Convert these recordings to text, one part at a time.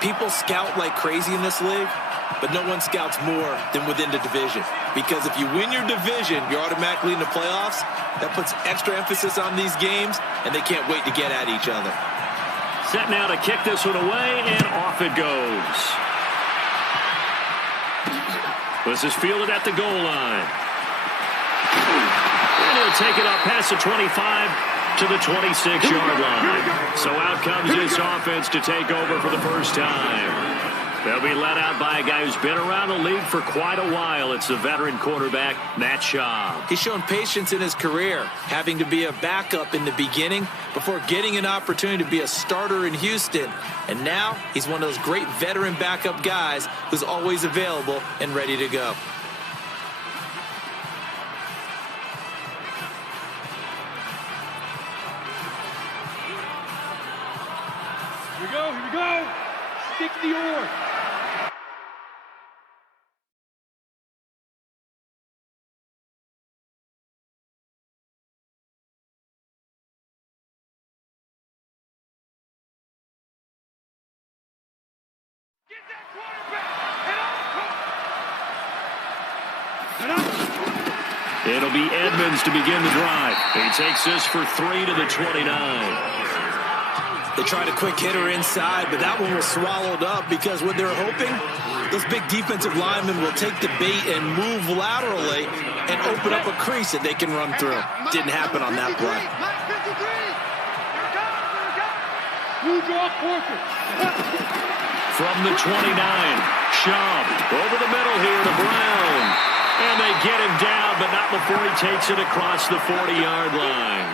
People scout like crazy in this league, but no one scouts more than within the division. Because if you win your division, you're automatically in the playoffs. That puts extra emphasis on these games, and they can't wait to get at each other. Set now to kick this one away, and off it goes. This is fielded at the goal line. And he'll take it up past the 25 to the 26-yard line. So out comes this offense to take over for the first time. They'll be led out by a guy who's been around the league for quite a while. It's the veteran quarterback, Matt Schaub. He's shown patience in his career, having to be a backup in the beginning before getting an opportunity to be a starter in Houston. And now he's one of those great veteran backup guys who's always available and ready to go. Here we go. Stick the oar. Get that quarterback. It'll be Edmonds to begin the drive. He takes this for 3 to the 29. They tried a quick hitter inside, but that one was swallowed up because what they're hoping, those big defensive linemen will take the bait and move laterally and open up a crease that they can run through. Didn't happen on that play. From the 29, Schaub over the middle here to Brown. And they get him down, but not before he takes it across the 40-yard line.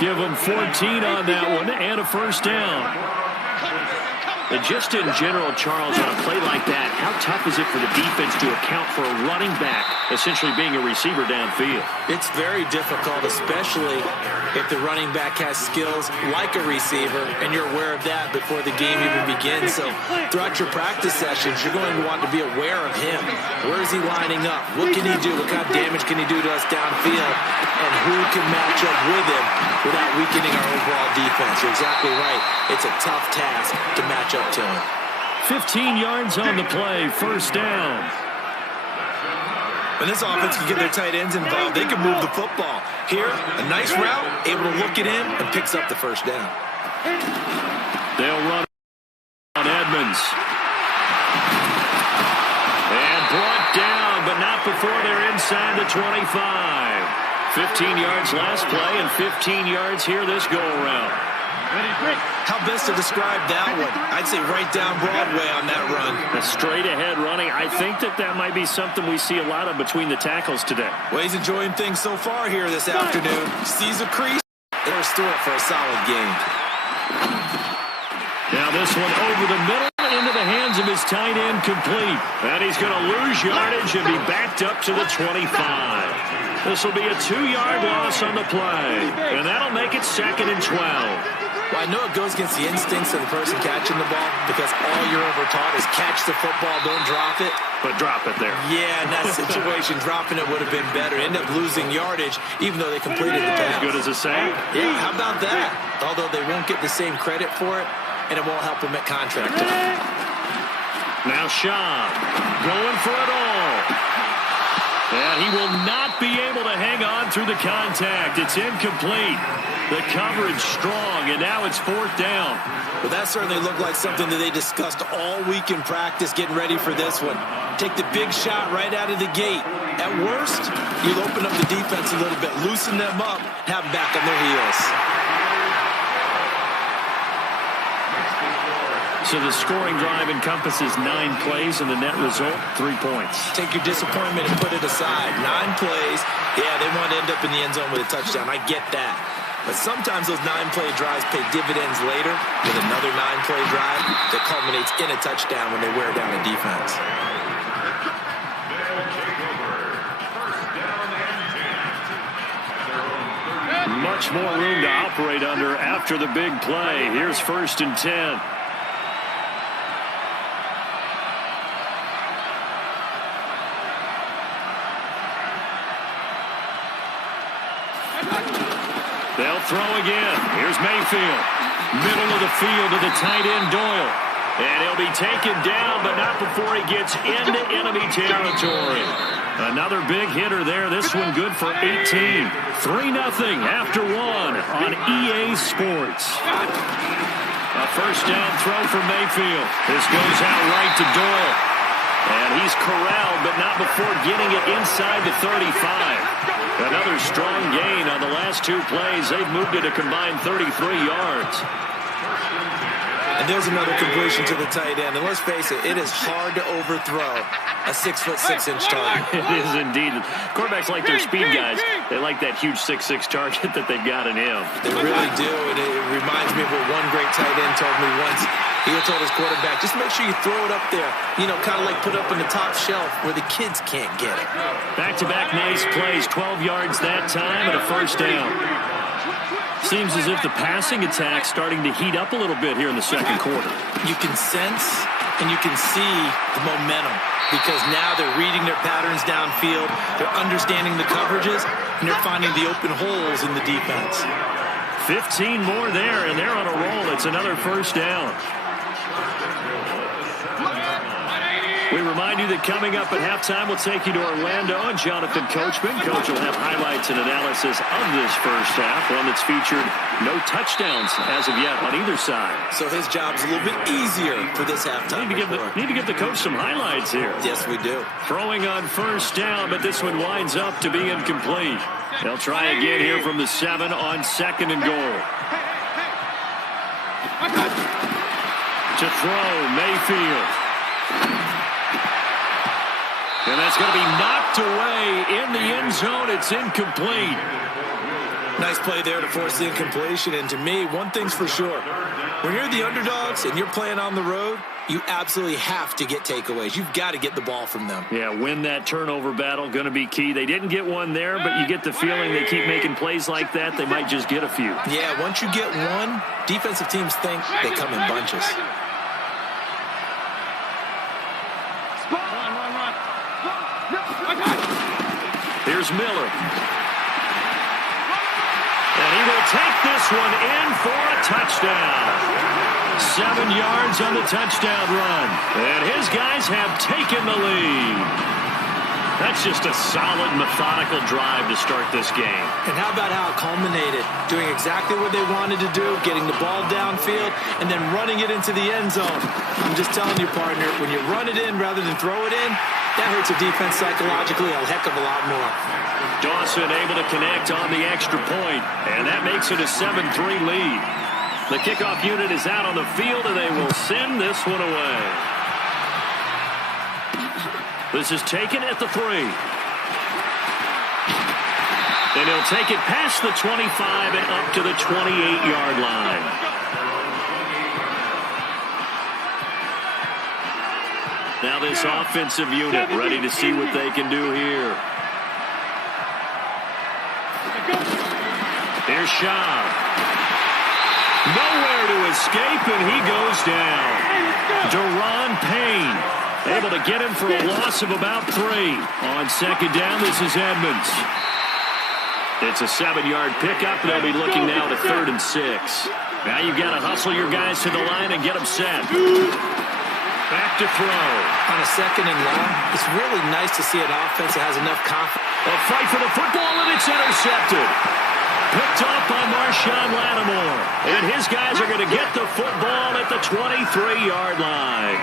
Give him 14 on that one and a first down. And just in general, Charles, on a play like that, how tough is it for the defense to account for a running back essentially being a receiver downfield? It's very difficult, especially if the running back has skills like a receiver, and you're aware of that before the game even begins. So throughout your practice sessions, you're going to want to be aware of him. Where is he lining up? What can he do? What kind of damage can he do to us downfield? And who can match up with him without weakening our overall defense? You're exactly right. It's a tough task to match up to him. 15 yards on the play, first down. When this offense can get their tight ends involved, they can move the football. Here, a nice route, able to look it in, and picks up the first down. They'll run on Edmonds. And brought down, but not before they're inside the 25. 15 yards last play and 15 yards here this go-around. How best to describe that one? I'd say right down Broadway on that run. A straight-ahead running. I think that might be something we see a lot of between the tackles today. Well, he's enjoying things so far here this afternoon. Sees a crease. There's through it for a solid game. Now this one over the middle into the hands of his tight end, complete. And he's going to lose yardage and be backed up to the 25. This will be a 2-yard loss on the play. And that'll make it 2nd and 12. Well, I know it goes against the instincts of the person catching the ball because all you're ever taught is catch the football, don't drop it. But drop it there. Yeah, in that situation, dropping it would have been better. End up losing yardage, even though they completed the pass. As good as a save? Yeah, how about that? Although they won't get the same credit for it, and it won't help them at contract time. Now Schaub going for it all. And he will not be able to hang on through the contact. It's incomplete. The coverage strong, and now it's 4th down. Well, that certainly looked like something that they discussed all week in practice, getting ready for this one. Take the big shot right out of the gate. At worst, you'll open up the defense a little bit, loosen them up, have them back on their heels. So the scoring drive encompasses 9 plays, and the net result, 3 points. Take your disappointment and put it aside. 9 plays. Yeah, they want to end up in the end zone with a touchdown. I get that. But sometimes those 9-play drives pay dividends later with another 9-play drive that culminates in a touchdown when they wear down a defense. Much more room to operate under after the big play. Here's 1st and 10. They'll throw again. Here's Mayfield. Middle of the field to the tight end, Doyle. he'll be taken down, but not before he gets into enemy territory. Another big hitter there. This one good for 18. 3-0 after one on EA Sports. A first down throw for Mayfield. This goes out right to Doyle. And he's corralled, but not before getting it inside the 35. Another strong gain on the last two plays. They've moved it a combined 33 yards. And there's another completion to the tight end. And let's face it, it is hard to overthrow a 6'6" target. It is indeed. Quarterbacks like their speed guys. They like that huge 6'6" target that they've got in him. They really do. And it reminds me of what one great tight end told me once. He told his quarterback, just make sure you throw it up there. You know, kind of like put it up on the top shelf where the kids can't get it. Back-to-back nice plays. 12 yards that time and a first down. Seems as if the passing attack's starting to heat up a little bit here in the second quarter. You can sense and you can see the momentum because now they're reading their patterns downfield, they're understanding the coverages, and they're finding the open holes in the defense. 15 more there, and they're on a roll. It's another first down. We remind you that coming up at halftime, we'll take you to Orlando and Jonathan Coachman. Coach will have highlights and analysis of this first half, one that's featured no touchdowns as of yet on either side. So his job's a little bit easier for this halftime. Need to give the coach some highlights here. Yes, we do. Throwing on first down, but this one winds up to be incomplete. They'll try again here from the 7 on second and goal. To throw, Mayfield. And that's going to be knocked away in the end zone. It's incomplete. Nice play there to force the incompletion. And to me, one thing's for sure. When you're the underdogs and you're playing on the road, you absolutely have to get takeaways. You've got to get the ball from them. Yeah, win that turnover battle, going to be key. They didn't get one there, but you get the feeling they keep making plays like that, they might just get a few. Yeah, once you get one, defensive teams think they come in bunches. Here's Miller. And he will take this one in for a touchdown. 7 yards on the touchdown run. And his guys have taken the lead. That's just a solid, methodical drive to start this game. And how about how it culminated? Doing exactly what they wanted to do, getting the ball downfield, and then running it into the end zone. I'm just telling you, partner, when you run it in rather than throw it in, that hurts a defense psychologically a heck of a lot more. Dawson able to connect on the extra point, and that makes it a 7-3 lead. The kickoff unit is out on the field, and they will send this one away. This is taken at the 3. And he'll take it past the 25 and up to the 28-yard line. Now this offensive unit ready to see what they can do here. Here's Shaw. Nowhere to escape, and he goes down. Deron Payne able to get him for a loss of about 3. On second down, this is Edmonds. It's a 7-yard pickup. They'll be looking now to 3rd and 6. Now you've got to hustle your guys to the line and get them set. Back to throw. On a second and long, it's really nice to see an offense that has enough confidence. A fight for the football, and it's intercepted. Picked off by Marshawn Lattimore. And his guys are going to get the football at the 23-yard line.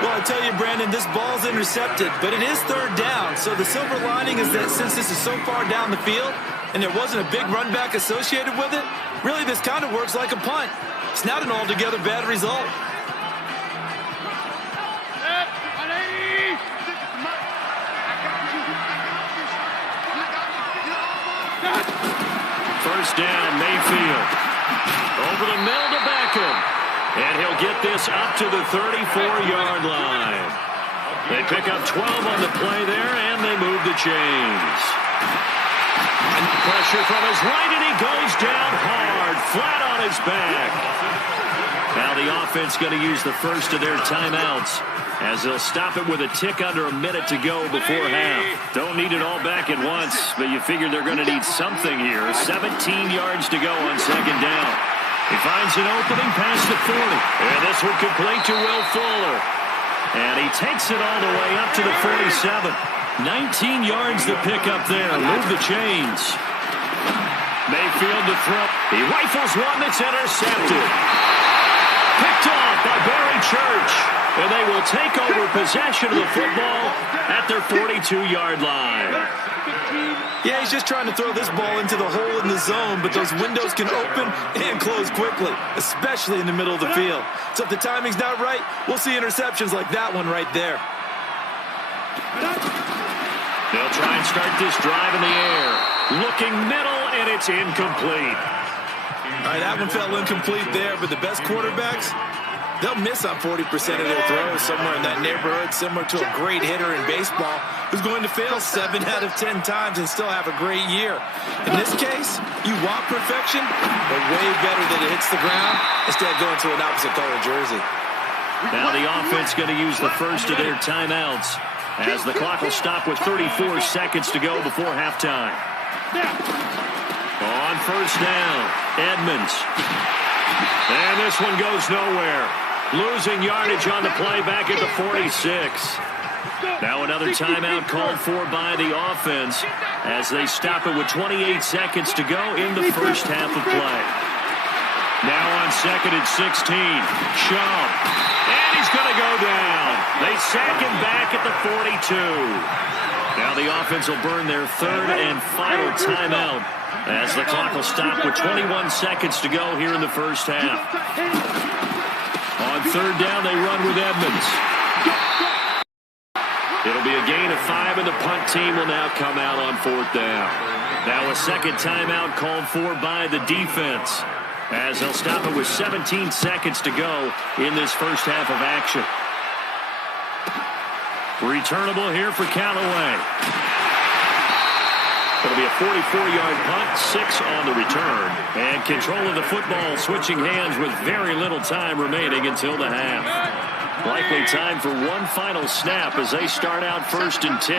Well, I tell you, Brandon, this ball's intercepted, but it is 3rd down. So the silver lining is that since this is so far down the field and there wasn't a big run back associated with it, really this kind of works like a punt. It's not an altogether bad result. First down, Mayfield. Over the middle to Beckham. And he'll get this up to the 34-yard line. They pick up 12 on the play there, and they move the chains. And pressure from his right, and he goes down hard, flat on his back. Now the offense going to use the first of their timeouts as they'll stop it with a tick under a minute to go before half. Don't need it all back at once, but you figure they're going to need something here. 17 yards to go on second down. He finds an opening past the 40. And this one complete to Will Fuller. And he takes it all the way up to the 47. 19 yards to pick up there. Move the chains. Mayfield to throw. He rifles one that's intercepted. Picked off by Barry Church. And they will take over possession of the football at their 42-yard line. Yeah, he's just trying to throw this ball into the hole in the zone, but those windows can open and close quickly, especially in the middle of the field. So if the timing's not right, we'll see interceptions like that one right there. They'll try and start this drive in the air. Looking middle, and it's incomplete. All right, that one fell incomplete there, but the best quarterbacks, they'll miss on 40% of their throws, somewhere in that neighborhood, similar to a great hitter in baseball who's going to fail 7 out of 10 times and still have a great year. In this case, you want perfection, but way better that it hits the ground instead of going to an opposite color jersey. Now the offense going to use the first of their timeouts as the clock will stop with 34 seconds to go before halftime. On first down, Edmonds. And this one goes nowhere. Losing yardage on the play back at the 46. Now another timeout called for by the offense as they stop it with 28 seconds to go in the first half of play. Now on second and 16. Shaw. And he's going to go down. They sack him back at the 42. Now the offense will burn their third and final timeout as the clock will stop with 21 seconds to go here in the first half. On third down, they run with Edmonds. It'll be a gain of 5, and the punt team will now come out on fourth down. Now a second timeout called for by the defense as they'll stop it with 17 seconds to go in this first half of action. Returnable here for Callaway. It'll be a 44-yard punt, 6 on the return. And control of the football switching hands with very little time remaining until the half. Likely time for one final snap as they start out first and 10.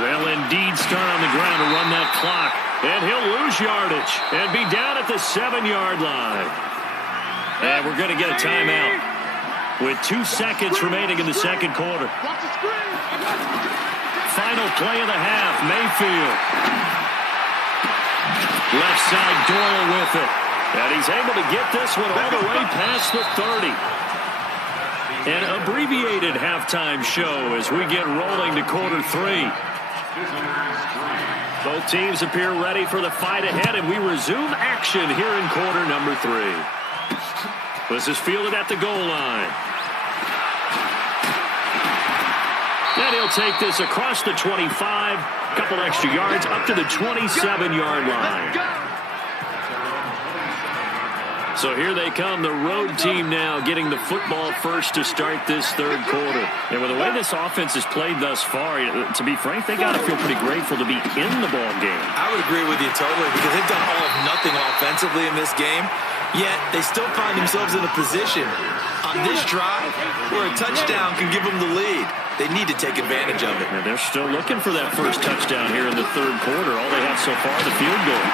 They'll indeed start on the ground to run that clock. And he'll lose yardage and be down at the 7-yard line. And we're going to get a timeout with 2 seconds remaining in the second quarter. Final play of the half, Mayfield. Left side, Doyle with it. And he's able to get this one all the way past the 30. An abbreviated halftime show as we get rolling to quarter 3. Both teams appear ready for the fight ahead, and we resume action here in quarter number 3. This is fielded at the goal line. And he'll take this across the 25, couple extra yards up to the 27-yard line. So here they come, the road team now getting the football first to start this third quarter. And with the way this offense has played thus far, to be frank, they got to feel pretty grateful to be in the ball game. I would agree with you totally because they've done all of nothing offensively in this game, yet they still find themselves in a position on this drive where a touchdown can give them the lead. They need to take advantage of it. And they're still looking for that first touchdown here in the third quarter. All they have so far, the field goal.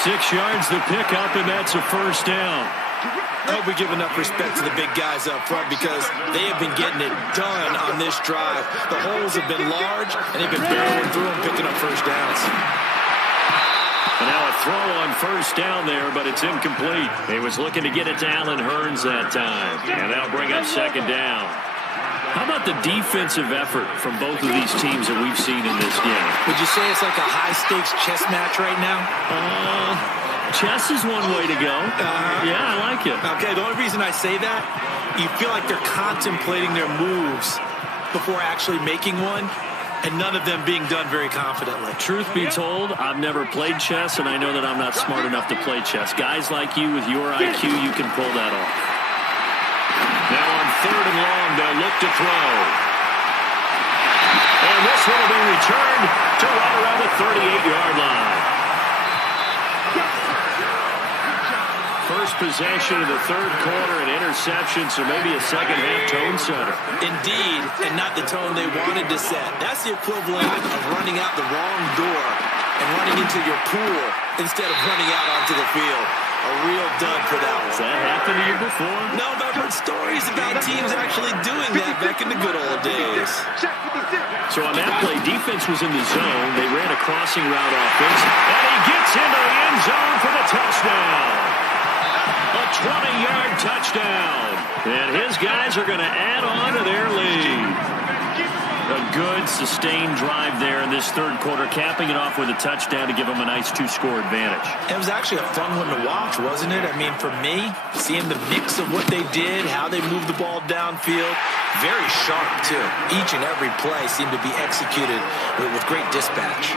6 yards to pick up, and that's a first down. I hope we give enough respect to the big guys up front because they have been getting it done on this drive. The holes have been large, and they've been barreling through them, picking up first downs. And now a throw on first down there, but it's incomplete. He was looking to get it to Allen Hurns that time, and that'll bring up second down. How about the defensive effort from both of these teams that we've seen in this game? Would you say it's like a high-stakes chess match right now? Chess is one way to go. Yeah, I like it. Okay, the only reason I say that, you feel like they're contemplating their moves before actually making one, and none of them being done very confidently. Truth be told, I've never played chess, and I know that I'm not smart enough to play chess. Guys like you with your IQ, you can pull that off. Now on third and long, they'll look to throw. And this one will be returned to right around the 38-yard line. First possession of the third quarter, an interception, so maybe a second-half tone setter. Indeed, and not the tone they wanted to set. That's the equivalent of running out the wrong door and running into your pool instead of running out onto the field. A real dud for that one. Has that happened to you before? No, but I've heard stories about teams actually doing that back in the good old days. So on that play, defense was in the zone. They ran a crossing route offense, and he gets into the end zone for the touchdown. A 20-yard touchdown. And his guys are going to add on to their lead. A good, sustained drive there in this third quarter, capping it off with a touchdown to give them a nice two-score advantage. It was actually a fun one to watch, wasn't it? I mean, for me, seeing the mix of what they did, how they moved the ball downfield, very sharp, too. Each and every play seemed to be executed with great dispatch.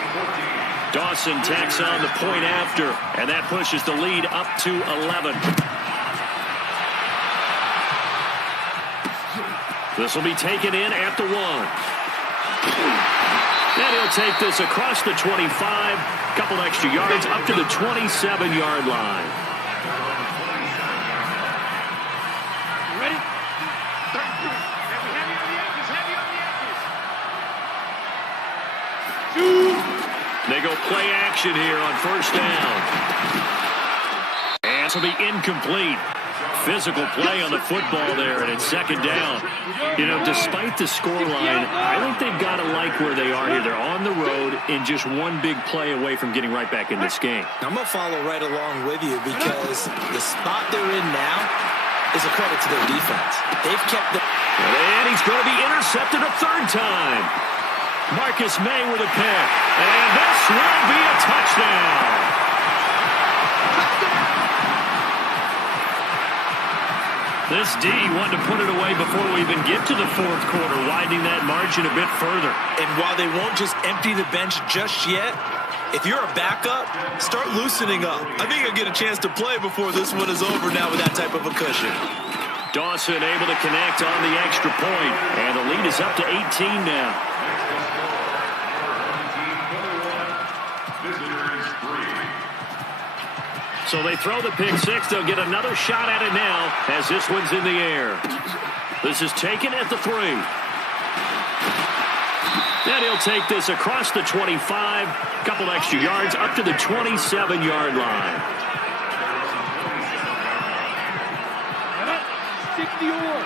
Dawson tacks on the point after, and that pushes the lead up to 11. This will be taken in at the 1. And he'll take this across the 25, couple extra yards up to the 27-yard line. Ready? They go play action here on first down. And this will be incomplete. Physical play on the football there, and it's second down. You know, despite the scoreline, I think they've got to like where they are here. They're on the road and just one big play away from getting right back in this game. I'm going to follow right along with you because the spot they're in now is a credit to their defense. They've kept the... And he's going to be intercepted a third time. Marcus May with a pick. And this will be a touchdown. This D wanted to put it away before we even get to the fourth quarter, widening that margin a bit further. And while they won't just empty the bench just yet, if you're a backup, start loosening up. I think you'll get a chance to play before this one is over now with that type of a cushion. Dawson able to connect on the extra point, and the lead is up to 18 now. So they throw the pick six. They'll get another shot at it now as this one's in the air. This is taken at the 3. Then he'll take this across the 25. Couple extra yards up to the 27-yard line. Stick the oar.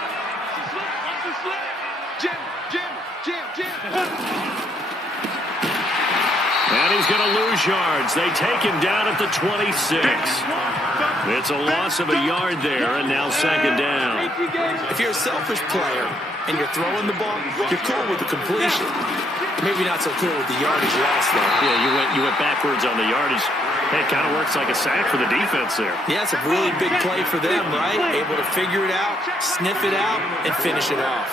Watch the slip. Jim. And he's going to lose yards. They take him down at the 26. It's a loss of a yard there, and now second down. If you're a selfish player and you're throwing the ball, you're cool with the completion. Maybe not so cool with the yardage loss, though. Yeah, you went backwards on the yardage. Hey, it kind of works like a sack for the defense there. Yeah, it's a really big play for them, right? Able to figure it out, sniff it out, and finish it off.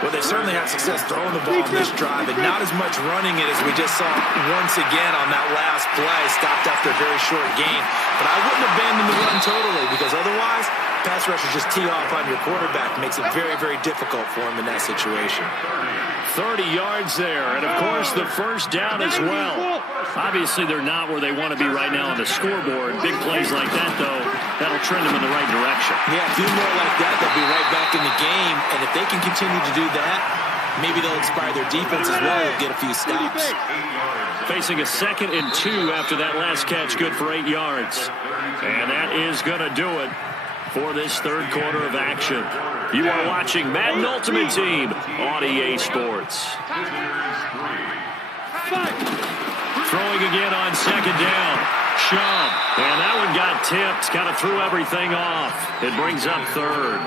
Well, they certainly had success throwing the ball on this drive, and not as much running it as we just saw once again on that last play, stopped after a very short gain. But I wouldn't abandon the run totally, because otherwise, pass rushers just tee off on your quarterback. It makes it very, very difficult for him in that situation. 30 yards there, and of course the first down as well. Obviously they're not where they want to be right now on the scoreboard. Big plays like that, though, that'll trend them in the right direction. Yeah, a few more like that, they'll be right back in the game. And if they can continue to do that, maybe they'll inspire their defense as well and get a few stops. Facing a 2nd and 2 after that last catch, good for 8 yards. And that is going to do it for this third quarter of action. You are watching Madden Ultimate Team on EA Sports. Throwing again on second down. Shove. And that one got tipped. Kind of threw everything off. It brings up third.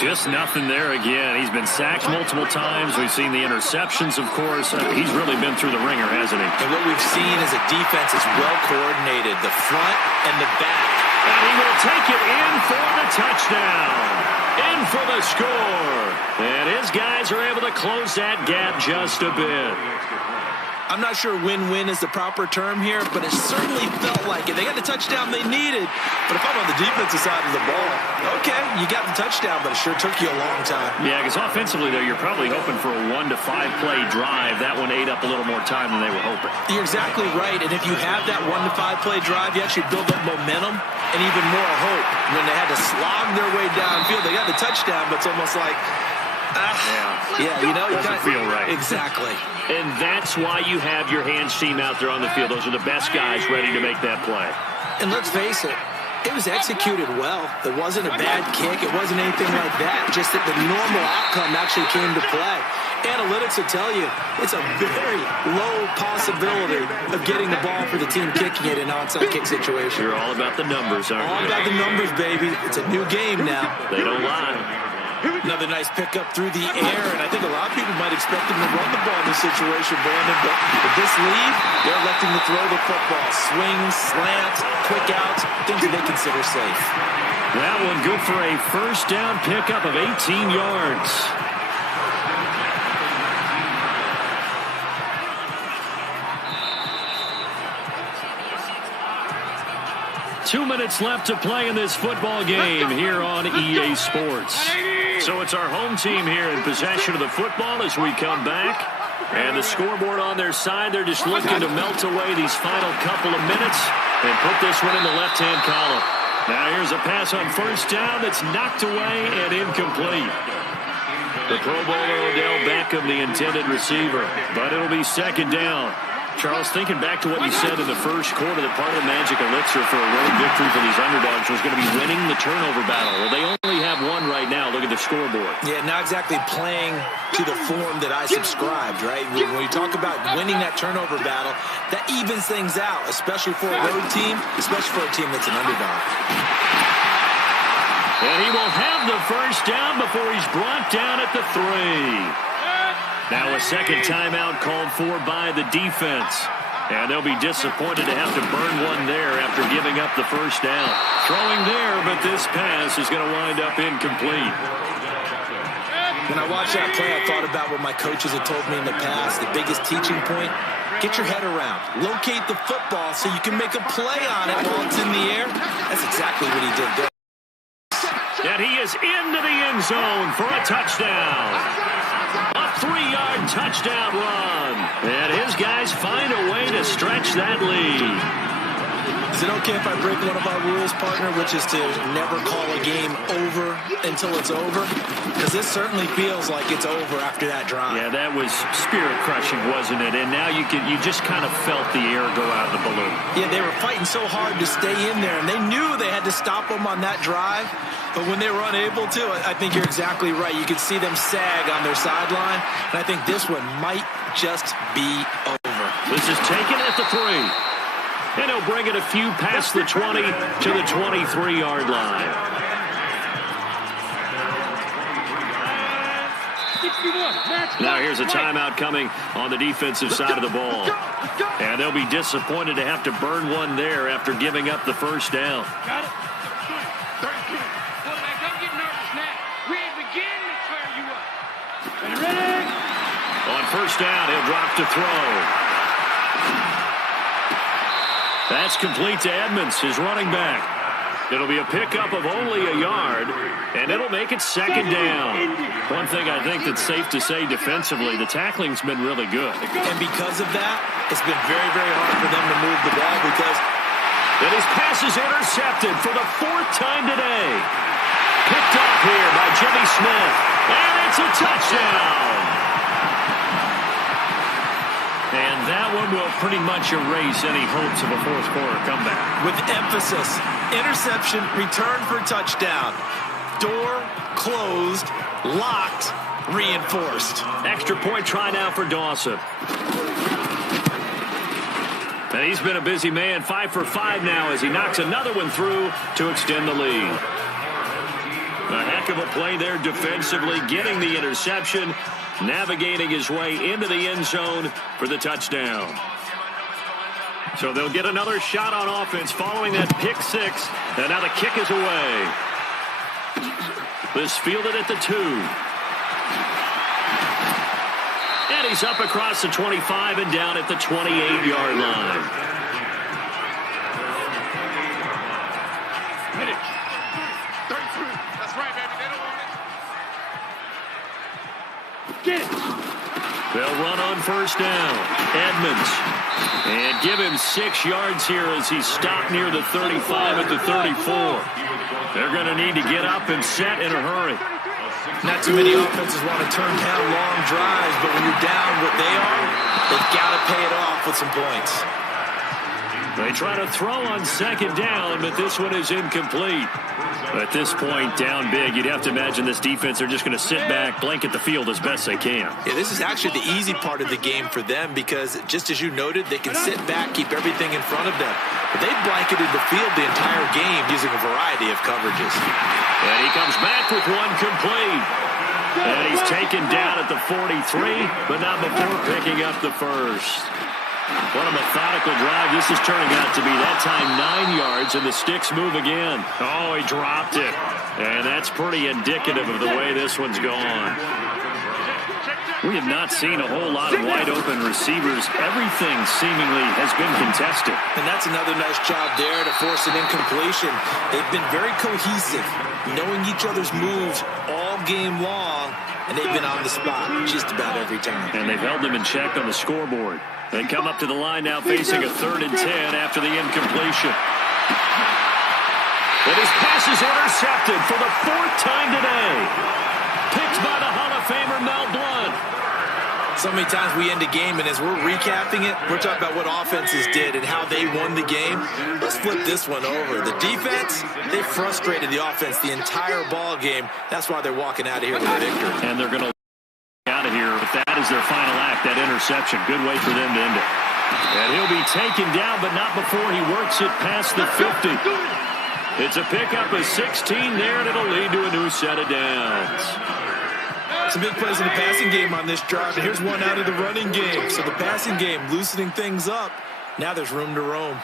Just nothing there again. He's been sacked multiple times. We've seen the interceptions, of course. He's really been through the ringer, hasn't he? And what we've seen is a defense is well coordinated, the front and the back. And he will take it in for the touchdown. In for the score. And his guys are able to close that gap just a bit. I'm not sure win-win is the proper term here, but it certainly felt like it. They got the touchdown they needed, but if I'm on the defensive side of the ball, okay, you got the touchdown, but it sure took you a long time. Yeah, because offensively, though, you're probably hoping for a 1 to 5 play drive. That one ate up a little more time than they were hoping. You're exactly right, and if you have that 1 to 5 play drive, you actually build up momentum and even more hope. When they had to slog their way downfield, they got the touchdown, but it's almost like Yeah, you know. Doesn't feel right. Exactly. And that's why you have your hands team out there on the field. Those are the best guys ready to make that play. And let's face it, it was executed well. It wasn't a bad kick. It wasn't anything like that. Just that the normal outcome actually came to play. Analytics will tell you it's a very low possibility of getting the ball for the team kicking it in an onside kick situation. You're all about the numbers, aren't you? All about the numbers, baby. It's a new game now. They don't lie. Another nice pickup through the air, and I think a lot of people might expect him to run the ball in this situation, Brandon, but with this lead, they're electing to throw the football. Swings, slants, quick outs, things that they consider safe. That one good for a first down pickup of 18 yards. Two minutes left to play in this football game here on EA Sports. So it's our home team here in possession of the football as we come back. And the scoreboard on their side, they're just looking to melt away these final couple of minutes and put this one in the left-hand column. Now here's a pass on first down that's knocked away and incomplete. The Pro Bowler Odell Beckham, the intended receiver, but it'll be second down. Charles, thinking back to what you said in the first quarter, that part of the magic elixir for a road victory for these underdogs was going to be winning the turnover battle. Well, they only have one right now. Look at the scoreboard. Yeah, not exactly playing to the form that I subscribed, right? When you talk about winning that turnover battle, that evens things out, especially for a road team, especially for a team that's an underdog. And he will have the first down before he's brought down at the 3. Now a second timeout called for by the defense. And they'll be disappointed to have to burn one there after giving up the first down. Throwing there, but this pass is going to wind up incomplete. When I watched that play, I thought about what my coaches had told me in the past. The biggest teaching point, get your head around. Locate the football so you can make a play on it while it's in the air. That's exactly what he did there. And he is into the end zone for a touchdown. A 3-yard touchdown run. And his guys find a way to stretch that lead. Is it okay if I break one of our rules, partner, which is to never call a game over until it's over? Because this certainly feels like it's over after that drive. Yeah, that was spirit-crushing, wasn't it? And now you just kind of felt the air go out of the balloon. Yeah, they were fighting so hard to stay in there, and they knew they had to stop them on that drive. But when they were unable to, I think you're exactly right. You could see them sag on their sideline, and I think this one might just be over. This is taken at the 3. And he'll bring it a few past the 20 to the 23-yard line. 61. Now here's a timeout coming on the defensive side of the ball. And they'll be disappointed to have to burn one there after giving up the first down. Got it. 32. Quarterback, don't get nervous now. We ain't beginning to tear you up. Are you ready? On first down, he'll drop to throw. That's complete to Edmonds, his running back. It'll be a pickup of only a yard, and it'll make it second down. One thing I think that's safe to say defensively, the tackling's been really good. And because of that, it's been very, very hard for them to move the ball because... And his pass is intercepted for the 4th time today. Picked off here by Jimmy Smith, and it's a touchdown. And that one will pretty much erase any hopes of a fourth quarter comeback. With emphasis, interception, return for touchdown. Door closed, locked, reinforced. Extra point try now for Dawson. And he's been a busy man, 5 for 5 now as he knocks another one through to extend the lead. A heck of a play there defensively, getting the interception, navigating his way into the end zone for the touchdown. So they'll get another shot on offense following that pick 6. And now the kick is away. This fielded at the 2. And he's up across the 25 and down at the 28-yard line. Hit it. 32. That's right, baby. They don't want it. Get it. They'll run on first down. Edmonds. And give him 6 yards here as he's stopped near the 35 at the 34. They're going to need to get up and set in a hurry. Not too many offenses want to turn down long drives, but when you're down what they are, they've got to pay it off with some points. They try to throw on second down, but this one is incomplete. At this point, down big, you'd have to imagine this defense are just going to sit back, blanket the field as best they can. Yeah, this is actually the easy part of the game for them because, just as you noted, they can sit back, keep everything in front of them. But they've blanketed the field the entire game using a variety of coverages. And he comes back with one complete. And he's taken down at the 43, but not before picking up the first. What a methodical drive this is turning out to be. That time 9 yards, and the sticks move again. Oh, he dropped it. And that's pretty indicative of the way this one's gone. We have not seen a whole lot of wide-open receivers. Everything seemingly has been contested. And that's another nice job there to force an incompletion. They've been very cohesive, knowing each other's moves all game long, and they've been on the spot just about every time. And they've held them in check on the scoreboard. They come up to the line now facing a 3rd and 10 after the incompletion. And his pass is intercepted for the 4th time today. Picked by the Hall of Famer Mel Blount. So many times we end a game, and as we're recapping it, we're talking about what offenses did and how they won the game. Let's flip this one over. The defense, they frustrated the offense the entire ball game. That's why they're walking out of here with a victory. And they're going to out of here if that is their final act, that interception. Good way for them to end it. And he'll be taken down, but not before he works it past the 50. It's a pickup of 16 there, and it'll lead to a new set of downs. Some big plays in the passing game on this drive, and here's one out of the running game. So the passing game loosening things up. Now there's room to roam.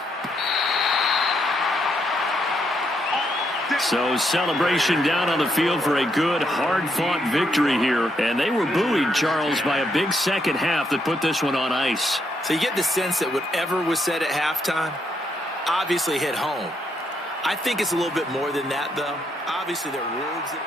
So celebration down on the field for a good, hard-fought victory here. And they were buoyed, Charles, by a big second half that put this one on ice. So you get the sense that whatever was said at halftime obviously hit home. I think it's a little bit more than that, though. Obviously, there are words that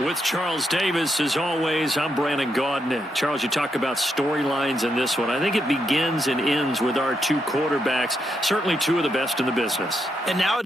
With Charles Davis, as always, I'm Brandon Gaudin. Charles, you talk about storylines in this one. I think it begins and ends with our two quarterbacks, certainly two of the best in the business. And now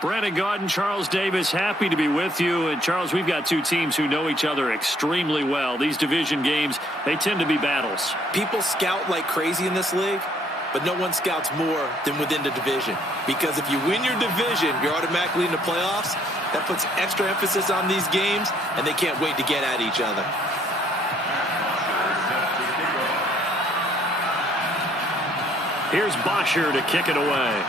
Brandon Gaudin, Charles Davis, happy to be with you. And, Charles, we've got two teams who know each other extremely well. These division games, they tend to be battles. people scout like crazy in this league, but no one scouts more than within the division. Because if you win your division, you're automatically in the playoffs. That puts extra emphasis on these games, and they can't wait to get at each other. Here's Bosher to kick it away.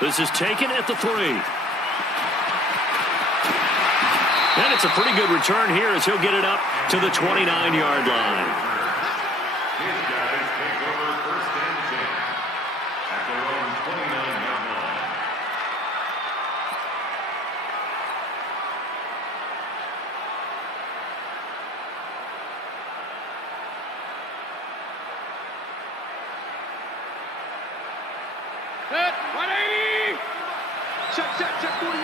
This is taken at the 3. And it's a pretty good return here as he'll get it up to the 29-yard line. His guys take over 1st and 10 at their own 29-yard line. Set, 180. Check 41.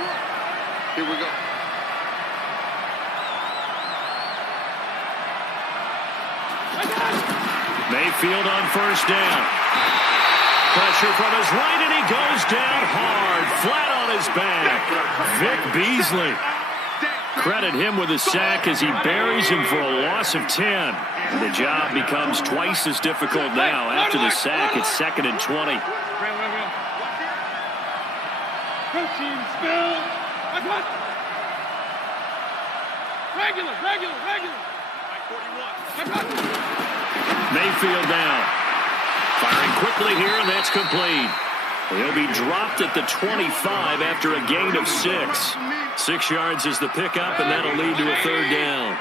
Here we go. Mayfield on 1st down. Pressure from his right, and he goes down hard, flat on his back. Vic Beasley. Credit him with a sack as he buries him for a loss of 10. The job becomes twice as difficult now. After the sack, it's 2nd and 20. Protein spill. What? Regular. 41. Mayfield down. Firing quickly here, and that's complete. He'll be dropped at the 25 after a gain of 6. 6 yards is the pickup, and that'll lead to a 3rd down.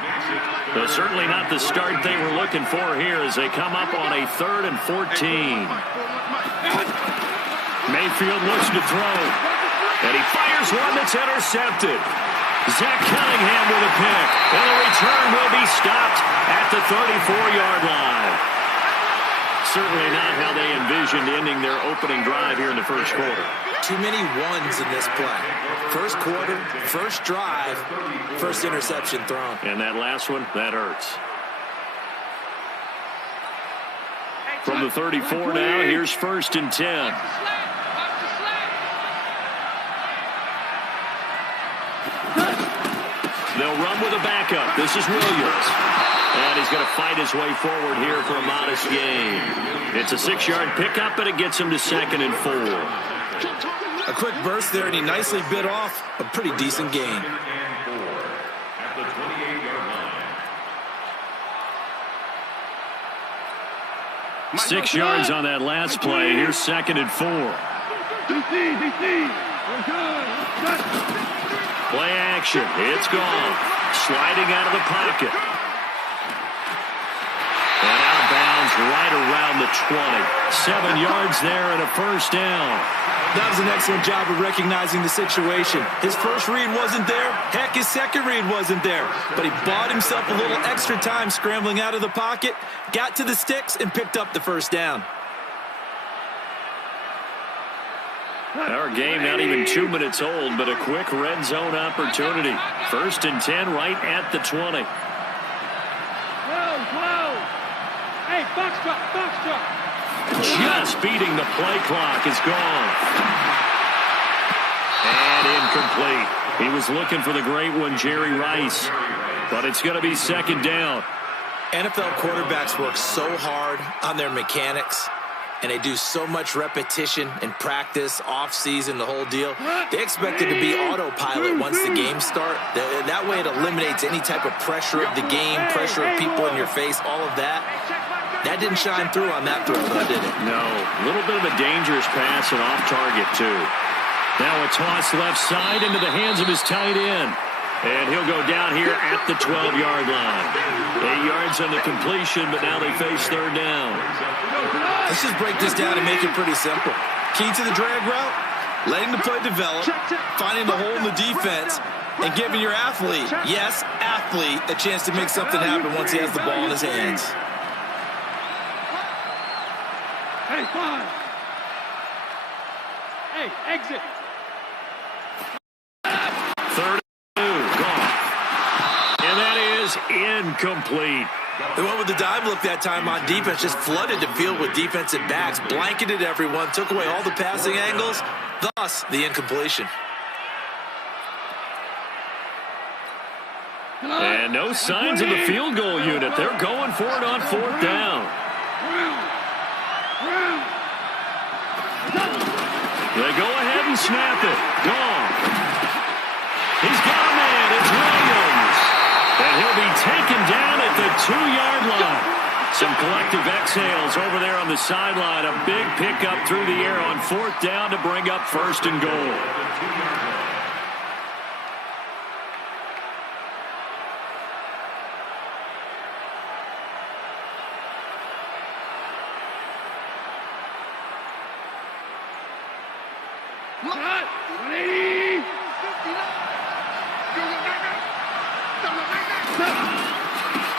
But certainly not the start they were looking for here as they come up on a 3rd and 14. Mayfield looks to throw, and he fires one that's intercepted. Zach Cunningham with a pick, and the return will be stopped at the 34-yard line. Certainly not how they envisioned ending their opening drive here in the first quarter. Too many ones in this play. First quarter, first drive, first interception thrown. And that last one, that hurts. From the 34 now, here's 1st and 10. They'll run with a backup. This is Williams. And he's going to fight his way forward here for a modest gain. It's a 6-yard pickup, and it gets him to 2nd and 4. A quick burst there, and he nicely bit off a pretty decent gain. At the 28-yard line. 6 yards on that last play. Here's 2nd and 4. Play action. It's gone. Sliding out of the pocket. And out of bounds right around the 20. 7 yards there and a first down. That was an excellent job of recognizing the situation. His first read wasn't there. Heck, his second read wasn't there. But he bought himself a little extra time scrambling out of the pocket, got to the sticks, and picked up the first down. Our game not even 2 minutes old, but a quick red zone opportunity. 1st and 10 right at the 20. Whoa. Hey, box drop. Just beating the play clock is gone. And incomplete. He was looking for the great one, Jerry Rice. But it's going to be 2nd down. NFL quarterbacks work so hard on their mechanics, and they do so much repetition and practice, off-season, the whole deal. They expect it to be autopilot once the games start. That way it eliminates any type of pressure of the game, pressure of people in your face, all of that. That didn't shine through on that throw, though, did it? No. A little bit of a dangerous pass and off target, too. Now a toss left side into the hands of his tight end. And he'll go down here at the 12-yard line. 8 yards on the completion, but now they face 3rd down. Let's just break this down and make it pretty simple. Key to the drag route, letting the play develop, finding the hole in the defense, and giving your athlete, yes, athlete, a chance to make something happen once he has the ball in his hands. Hey, fine. Hey, exit. 3rd and 2, gone. And that is incomplete. They went with the dive look that time on defense, just flooded the field with defensive backs, blanketed everyone, took away all the passing angles, thus the incompletion. And no signs of the field goal unit. They're going for it on 4th down. They go ahead and snap it. Gone. He's got a man. It's Williams. And he'll be taken down at the 2-yard line. Some collective exhales over there on the sideline. A big pickup through the air on 4th down to bring up 1st and goal.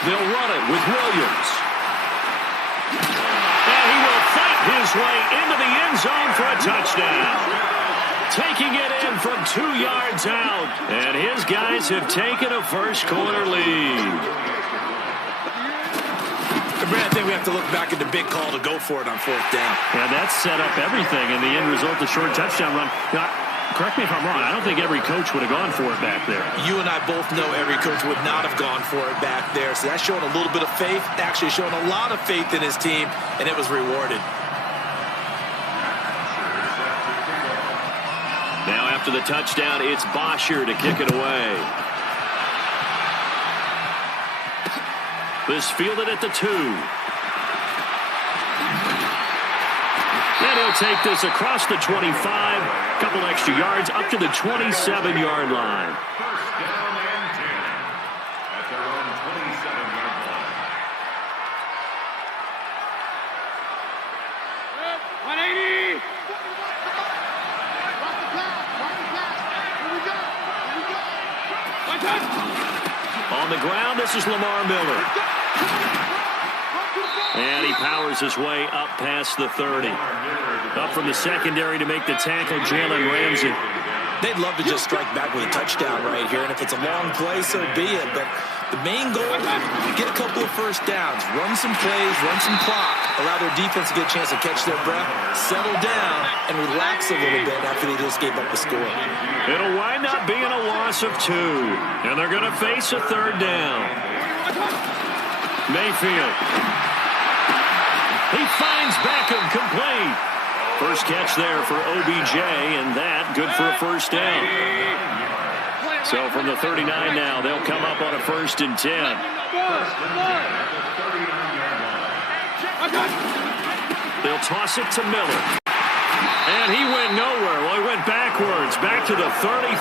They'll run it with Williams. And he will fight his way into the end zone for a touchdown. Taking it in from 2 yards out. And his guys have taken a first-quarter lead. I think we have to look back at the big call to go for it on 4th down. Yeah, that set up everything, and the end result, the short touchdown run. Now, correct me if I'm wrong, I don't think every coach would have gone for it back there. You and I both know every coach would not have gone for it back there, so that's showing a little bit of faith, actually showing a lot of faith in his team, and it was rewarded. Now after the touchdown, it's Bosher to kick it away. This fielded at the 2. And he'll take this across the 25. Couple extra yards up to the 27-yard line. 1st down and 10 at their own 27-yard line. 180. On the ground, this is Lamar Miller. And he powers his way up past the 30. Up from the secondary to make the tackle, Jalen Ramsey. They'd love to just strike back with a touchdown right here, and if it's a long play, so be it. But the main goal, get a couple of first downs, run some plays, run some clock, allow their defense to get a chance to catch their breath, settle down, and relax a little bit after they just gave up the score. It'll wind up being a loss of 2, and they're going to face a 3rd down. Mayfield. He finds Beckham complete. First catch there for OBJ, and that good for a first down. So from the 39 now, they'll come up on a 1st and 10. They'll toss it to Miller. And he went nowhere. Well, he went backwards, back to the 33.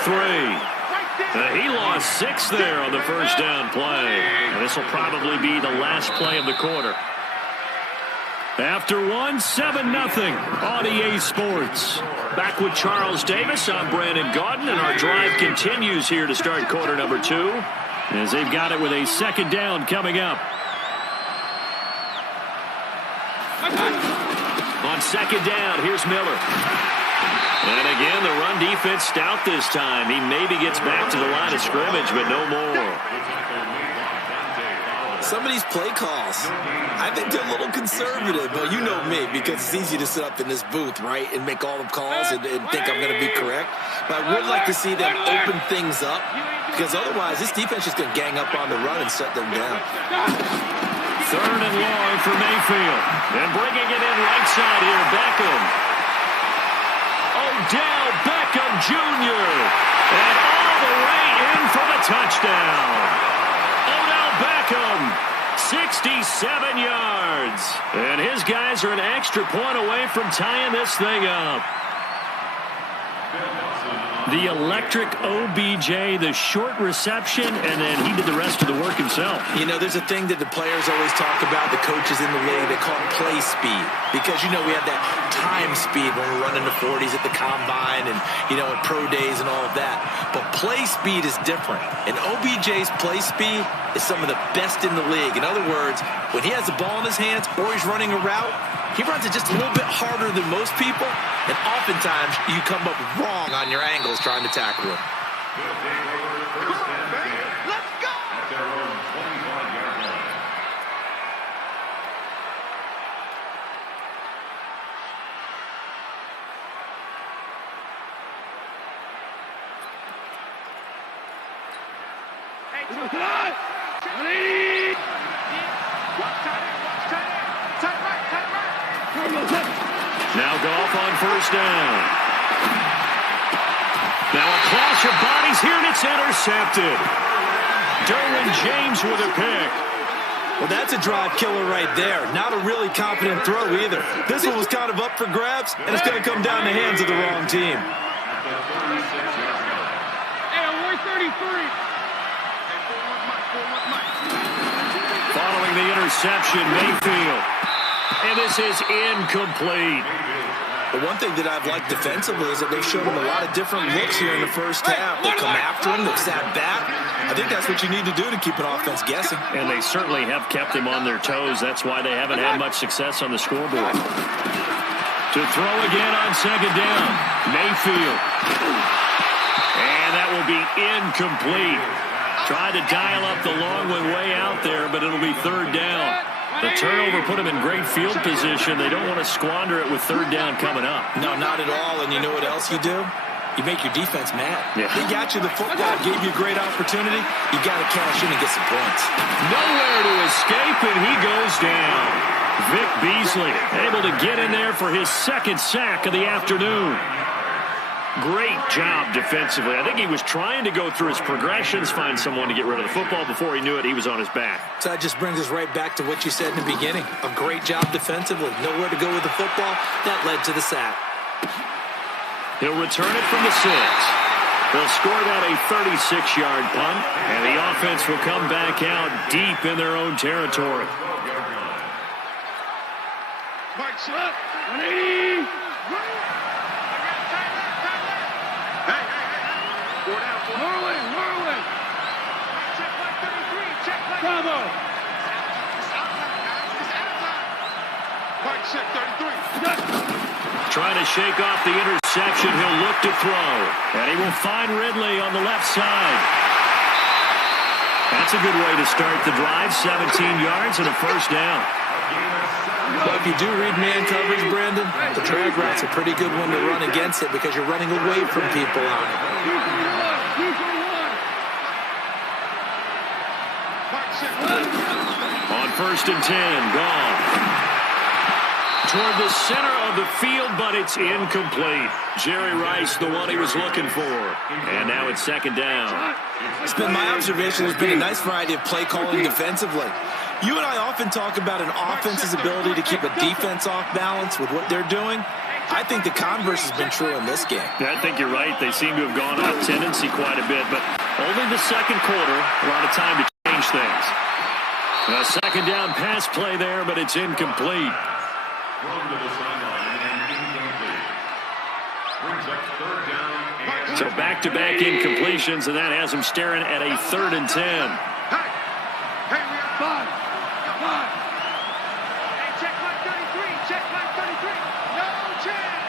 He lost 6 there on the first down play. And this will probably be the last play of the quarter. After one, 7-0 on EA Sports. Back with Charles Davis, I'm Brandon Gaudin, and our drive continues here to start quarter number 2, as they've got it with a second down coming up. On second down, here's Miller. And again, the run defense stout this time. He maybe gets back to the line of scrimmage, but no more. Some of these play calls, I think they're a little conservative, but you know me, because it's easy to sit up in this booth, right, and make all the calls and think I'm going to be correct. But I would like to see them open things up, because otherwise this defense is going to gang up on the run and shut them down. Third and long for Mayfield. And bringing it in right side here, Beckham. Odell Beckham Jr. And all the way in for the touchdown. Odell Beckham, 67 yards. And his guys are an extra point away from tying this thing up. The electric OBJ, the short reception, and then he did the rest of the work himself. You know, there's a thing that the players always talk about, the coaches in the league, they call it play speed. Because, you know, we have that time speed when we're running the 40s at the combine and, you know, at pro days and all of that. But play speed is different. And OBJ's play speed is some of the best in the league. In other words, when he has the ball in his hands or he's running a route, he runs it just a little bit harder than most people, and oftentimes you come up wrong on your angles trying to tackle him. Let's go! Now Goff on first down. Now a clash of bodies here, and it's intercepted. Derwin James with a pick. Well, that's a drive killer right there. Not a really confident throw either. This one was kind of up for grabs, and it's going to come down the hands of the wrong team. Following the interception, Mayfield. And this is incomplete. The one thing that I've liked defensively is that they've shown him a lot of different looks here in the first half. They'll come after him, they'll sat back. I think that's what you need to do to keep an offense guessing. And they certainly have kept him on their toes. That's why they haven't had much success on the scoreboard. To throw again on second down, Mayfield. And that will be incomplete. Tried to dial up the long one way out there, but it'll be third down. The turnover put them in great field position. They don't want to squander it with third down coming up. No, not at all. And you know what else you do? You make your defense mad. Yeah. They got you the football, gave you a great opportunity. You got to cash in and get some points. Nowhere to escape, and he goes down. Vic Beasley able to get in there for his second sack of the afternoon. Great job defensively. I think he was trying to go through his progressions, find someone to get rid of the football. Before he knew it, he was on his back. So that just brings us right back to what you said in the beginning. A great job defensively. Nowhere to go with the football. That led to the sack. He'll return it from the 6. They'll score that a 36-yard punt, and the offense will come back out deep in their own territory. Mike Slip, 180. Norwin. Check like 33. Check like Bravo. Mike check 33. Trying to shake off the interception. He'll look to throw. And he will find Ridley on the left side. That's a good way to start the drive. 17 yards and a first down. Well, if you do read man coverage, Brandon, the drag route's a pretty good one to run against it because you're running away from people on it. On first and 10, gone. Toward the center of the field, but it's incomplete. Jerry Rice, the one he was looking for. And now it's second down. It's been my observation. There's been a nice variety of play calling defensively. You and I often talk about an offense's ability to keep a defense off balance with what they're doing. I think the converse has been true in this game. I think you're right. They seem to have gone off tendency quite a bit, but only the second quarter, a lot of time to change things. A second down pass play there, but it's incomplete. thrown to the sideline and incomplete. Brings up third down. So back-to-back incompletions, and that has him staring at a 3rd and 10. Hey, we have five. Hey, check my 33. Check my 33. No chance.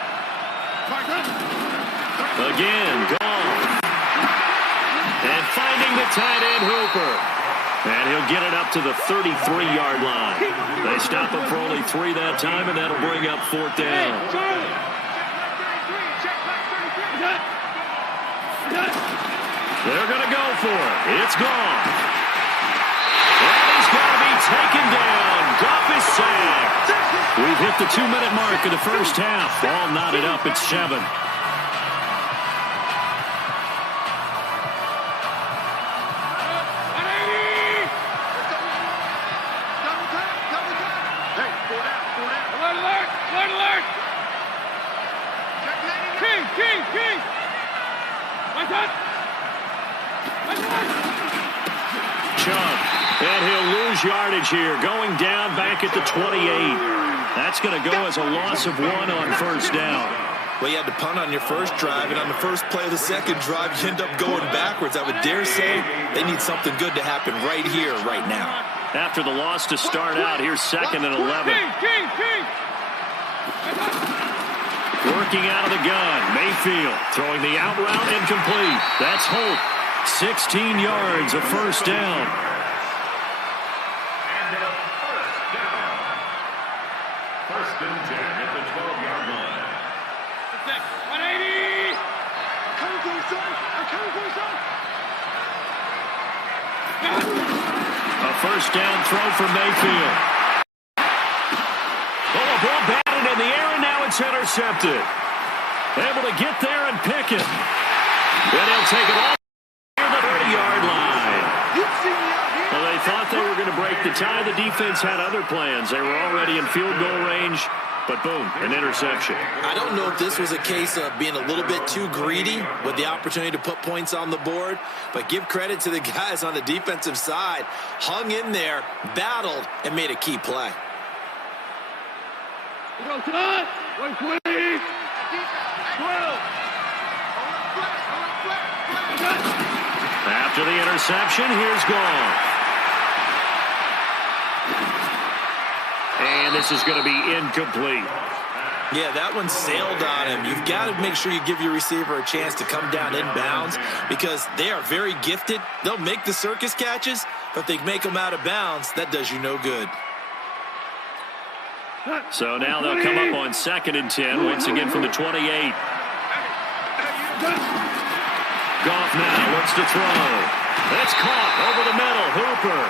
Again, gone. And finding the tight end, Hooper. And he'll get it up to the 33-yard line. They stop him for only 3 that time, and that'll bring up 4th down. They're going to go for it. It's gone. And he's going to be taken down. Goff is sacked. We've hit the 2-minute mark of the first half. Ball knotted up at 7. And he'll lose yardage here, going down back at the 28. That's going to go as a loss of 1 on 1st down. Well, you had to punt on your first drive, and on the first play of the second drive, you end up going backwards. I would dare say they need something good to happen right here, right now. After the loss to start out, here's 2nd and 11. Working out of the gun, Mayfield throwing the out route incomplete. That's Holt. 16 yards of 1st down. First and 10 at the 12-yard line. 180. I'm coming for you, son. A 1st down throw for Mayfield. Oh, a ball batted in the air, and now it's intercepted. Able to get there and pick it. Then he'll take it all near the 30-yard line. Well, they thought they were going to break the tie. The defense had other plans. They were already in field goal range, but boom, an interception. I don't know if this was a case of being a little bit too greedy with the opportunity to put points on the board, but give credit to the guys on the defensive side. Hung in there, battled, and made a key play. After the interception, here's Gall. And this is going to be incomplete. Yeah, that one sailed on him. You've got to make sure you give your receiver a chance to come down inbounds because they are very gifted. They'll make the circus catches, but if they make them out of bounds, that does you no good. So now they'll come up on 2nd and 10, once again from the 28. Goff now looks to throw. It's caught over the middle. Hooper.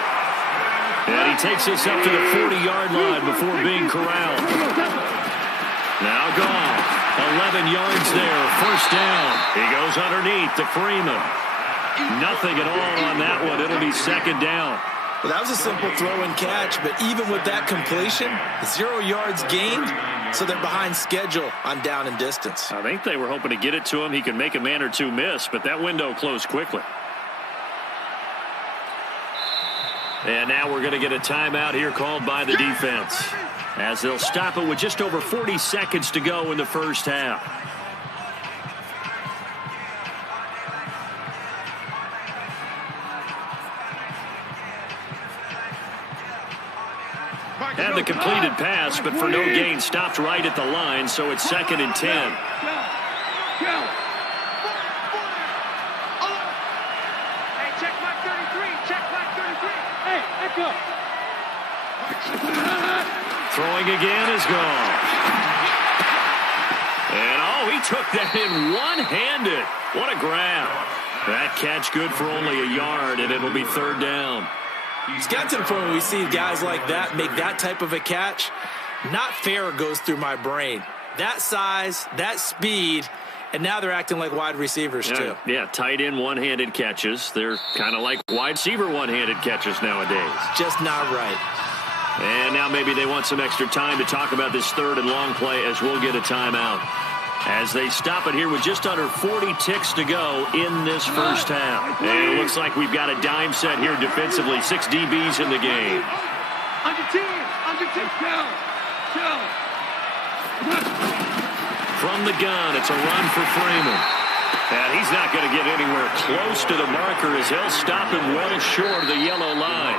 And he takes this up to the 40-yard line before being corralled. Now Goff. 11 yards there. 1st down. He goes underneath to Freeman. Nothing at all on that one. It'll be 2nd down. Well, that was a simple throw and catch, but even with that completion, 0 yards gained, so they're behind schedule on down and distance. I think they were hoping to get it to him. He could make a man or two miss, but that window closed quickly. And now we're going to get a timeout here called by the defense, as they'll stop it with just over 40 seconds to go in the first half. Had the completed pass, but for no gain, stopped right at the line, so it's 2nd and 10. Hey, check my 33. Check my 33. Hey, echo. Throwing again is gone. And, oh, he took that in one-handed. What a grab. That catch good for only a yard, and it'll be 3rd down. It's got to the point where we see guys like that make that type of a catch. Not fair goes through my brain. That size, that speed, and now they're acting like wide receivers too. Yeah, tight end one-handed catches. They're kind of like wide receiver one-handed catches nowadays. Just not right. And now maybe they want some extra time to talk about this 3rd and long play as we'll get a timeout. As they stop it here with just under 40 ticks to go in this first half. And it looks like we've got a dime set here defensively. 6 DBs in the game. Under 10, kill. From the gun, it's a run for Freeman. And he's not going to get anywhere close to the marker as he'll stop him well short of the yellow line.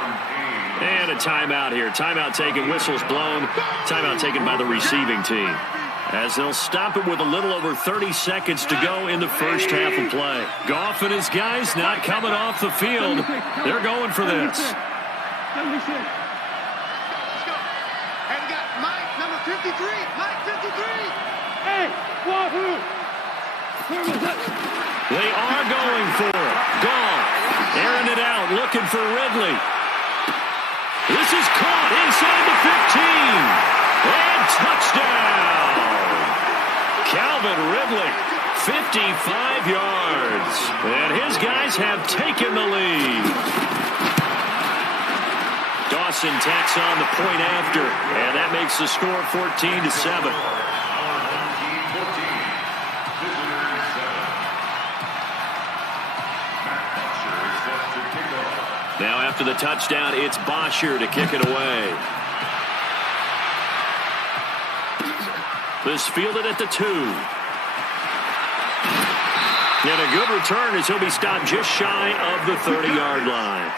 And a timeout here. Timeout taken, whistles blown. Timeout taken by the receiving team. As they'll stop it with a little over 30 seconds to go in the first half of play. Goff and his guys not coming off the field. They're going for this. Let's go. Hey, we got Mike, number 53. Mike, 53. Hey, wahoo. They are going for it. Goff airing it out, looking for Ridley. This is caught inside the 15. And touchdown. Calvin Ridley, 55 yards. And his guys have taken the lead. Dawson tacks on the point after. And that makes the score 14-7. Now after the touchdown, it's Bosher to kick it away. This fielded at the 2. And a good return as he'll be stopped just shy of the 30-yard line.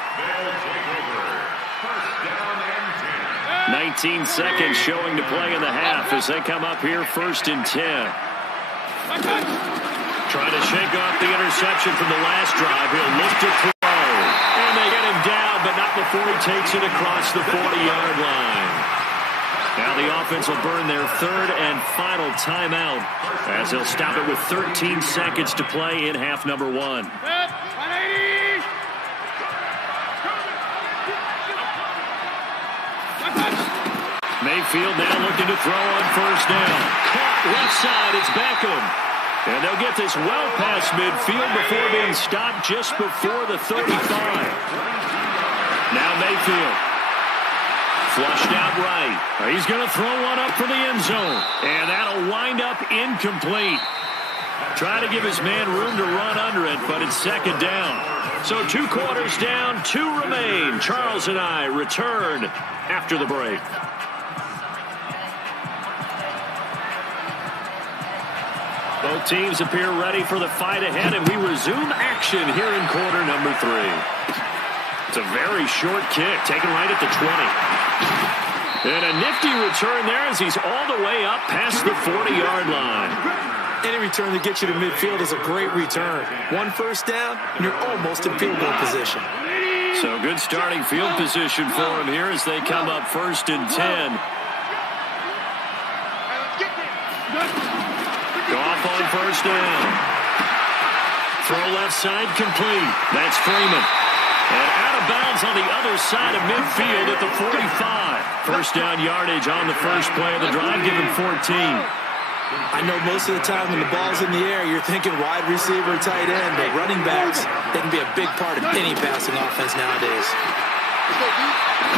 19 seconds showing to play in the half as they come up here 1st and 10. Trying to shake off the interception from the last drive. He'll look to throw. And they get him down, but not before he takes it across the 40-yard line. Now the offense will burn their 3rd and final timeout as they'll stop it with 13 seconds to play in half number 1. Mayfield now looking to throw on 1st down. Caught left side, it's Beckham. And they'll get this well past midfield before being stopped just before the 35. Now Mayfield. Flushed out right. He's going to throw one up for the end zone. And that'll wind up incomplete. Try to give his man room to run under it, but it's 2nd down. So 2 quarters down, 2 remain. Charles and I return after the break. Both teams appear ready for the fight ahead, and we resume action here in quarter number 3. It's a very short kick, taken right at the 20. And a nifty return there as he's all the way up past the 40-yard line. Any return that gets you to midfield is a great return. 1 first down, and you're almost in field goal position. So good starting field position for him here as they come up 1st and 10. Goff on 1st down. Throw left side complete. That's Freeman. And out of bounds on the other side of midfield at the 45. 1st down yardage on the first play of the drive, given 14. I know most of the time when the ball's in the air, you're thinking wide receiver, tight end, but running backs, they can be a big part of any passing offense nowadays.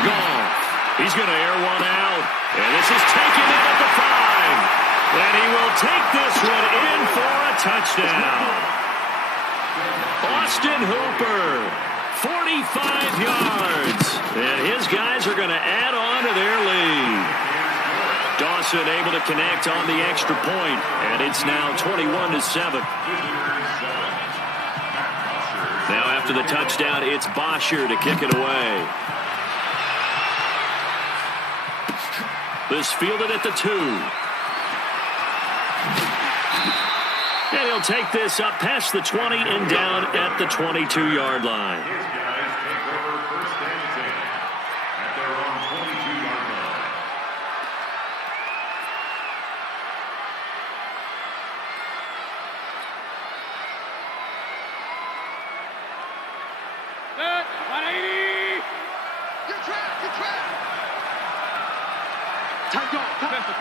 Goff. He's going to air one out. And this is taken in at the 5. And he will take this one in for a touchdown. Austin Hooper, 45 yards. And his guys are going to add on to their lead. Dawson able to connect on the extra point. And it's now 21-7. Now after the touchdown, it's Bosher to kick it away. This fielded at the 2. And he'll take this up past the 20 and down at the 22-yard line. His guys take over 1st and 10 at their own 22-yard line. Set, 180. Good trap, good trap. Tight go, pistol.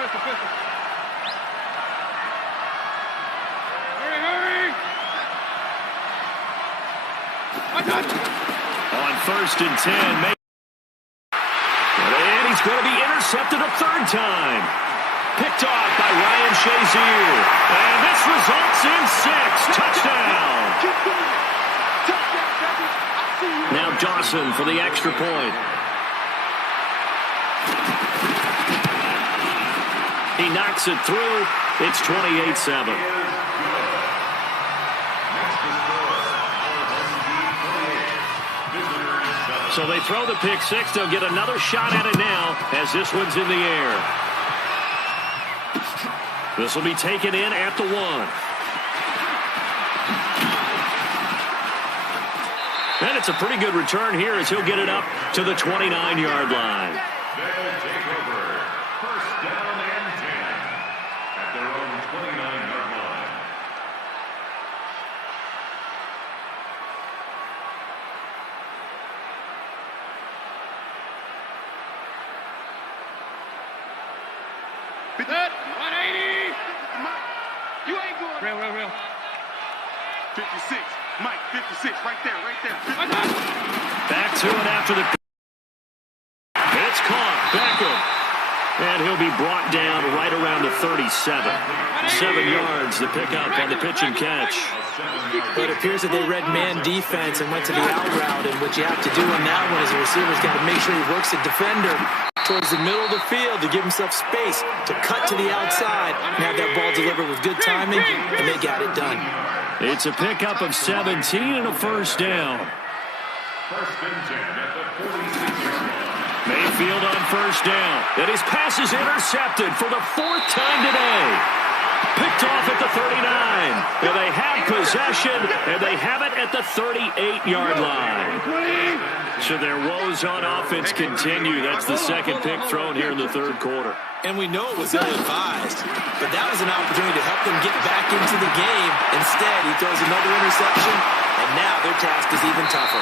On 1st and 10. And he's going to be intercepted a 3rd time. Picked off by Ryan Shazier. And this results in 6. Touchdown. Now Dawson for the extra point. He knocks it through. It's 28-7. So they throw the pick six. They'll get another shot at it now as this one's in the air. This will be taken in at the 1. And it's a pretty good return here as he'll get it up to the 29-yard line. They'll take over. First down and 10 at their own 29-yard line. That 180. You ain't going. Real. 56. Mike, 56. Right there. Back to it after the... It's caught. Beckham. And he'll be brought down right around the 37. 7 yards to pick up on the pitch and catch. But it appears that they read man defense and went to the out route. And what you have to do on that one is the receiver's got to make sure he works the defender towards the middle of the field to give himself space to cut to the outside and have that ball delivered with good timing, and they got it done. It's a pickup of 17 and a first down. First and 10 at the 46-yard line. Mayfield on first down. And his pass is intercepted for the 4th time today. Picked off at the 39. And they have possession, and they have it at the 38-yard line. So their woes on offense continue. That's the second pick thrown here in the third quarter. And we know it was ill-advised, but that was an opportunity to help them get back into the game. Instead, he throws another interception, and now their task is even tougher.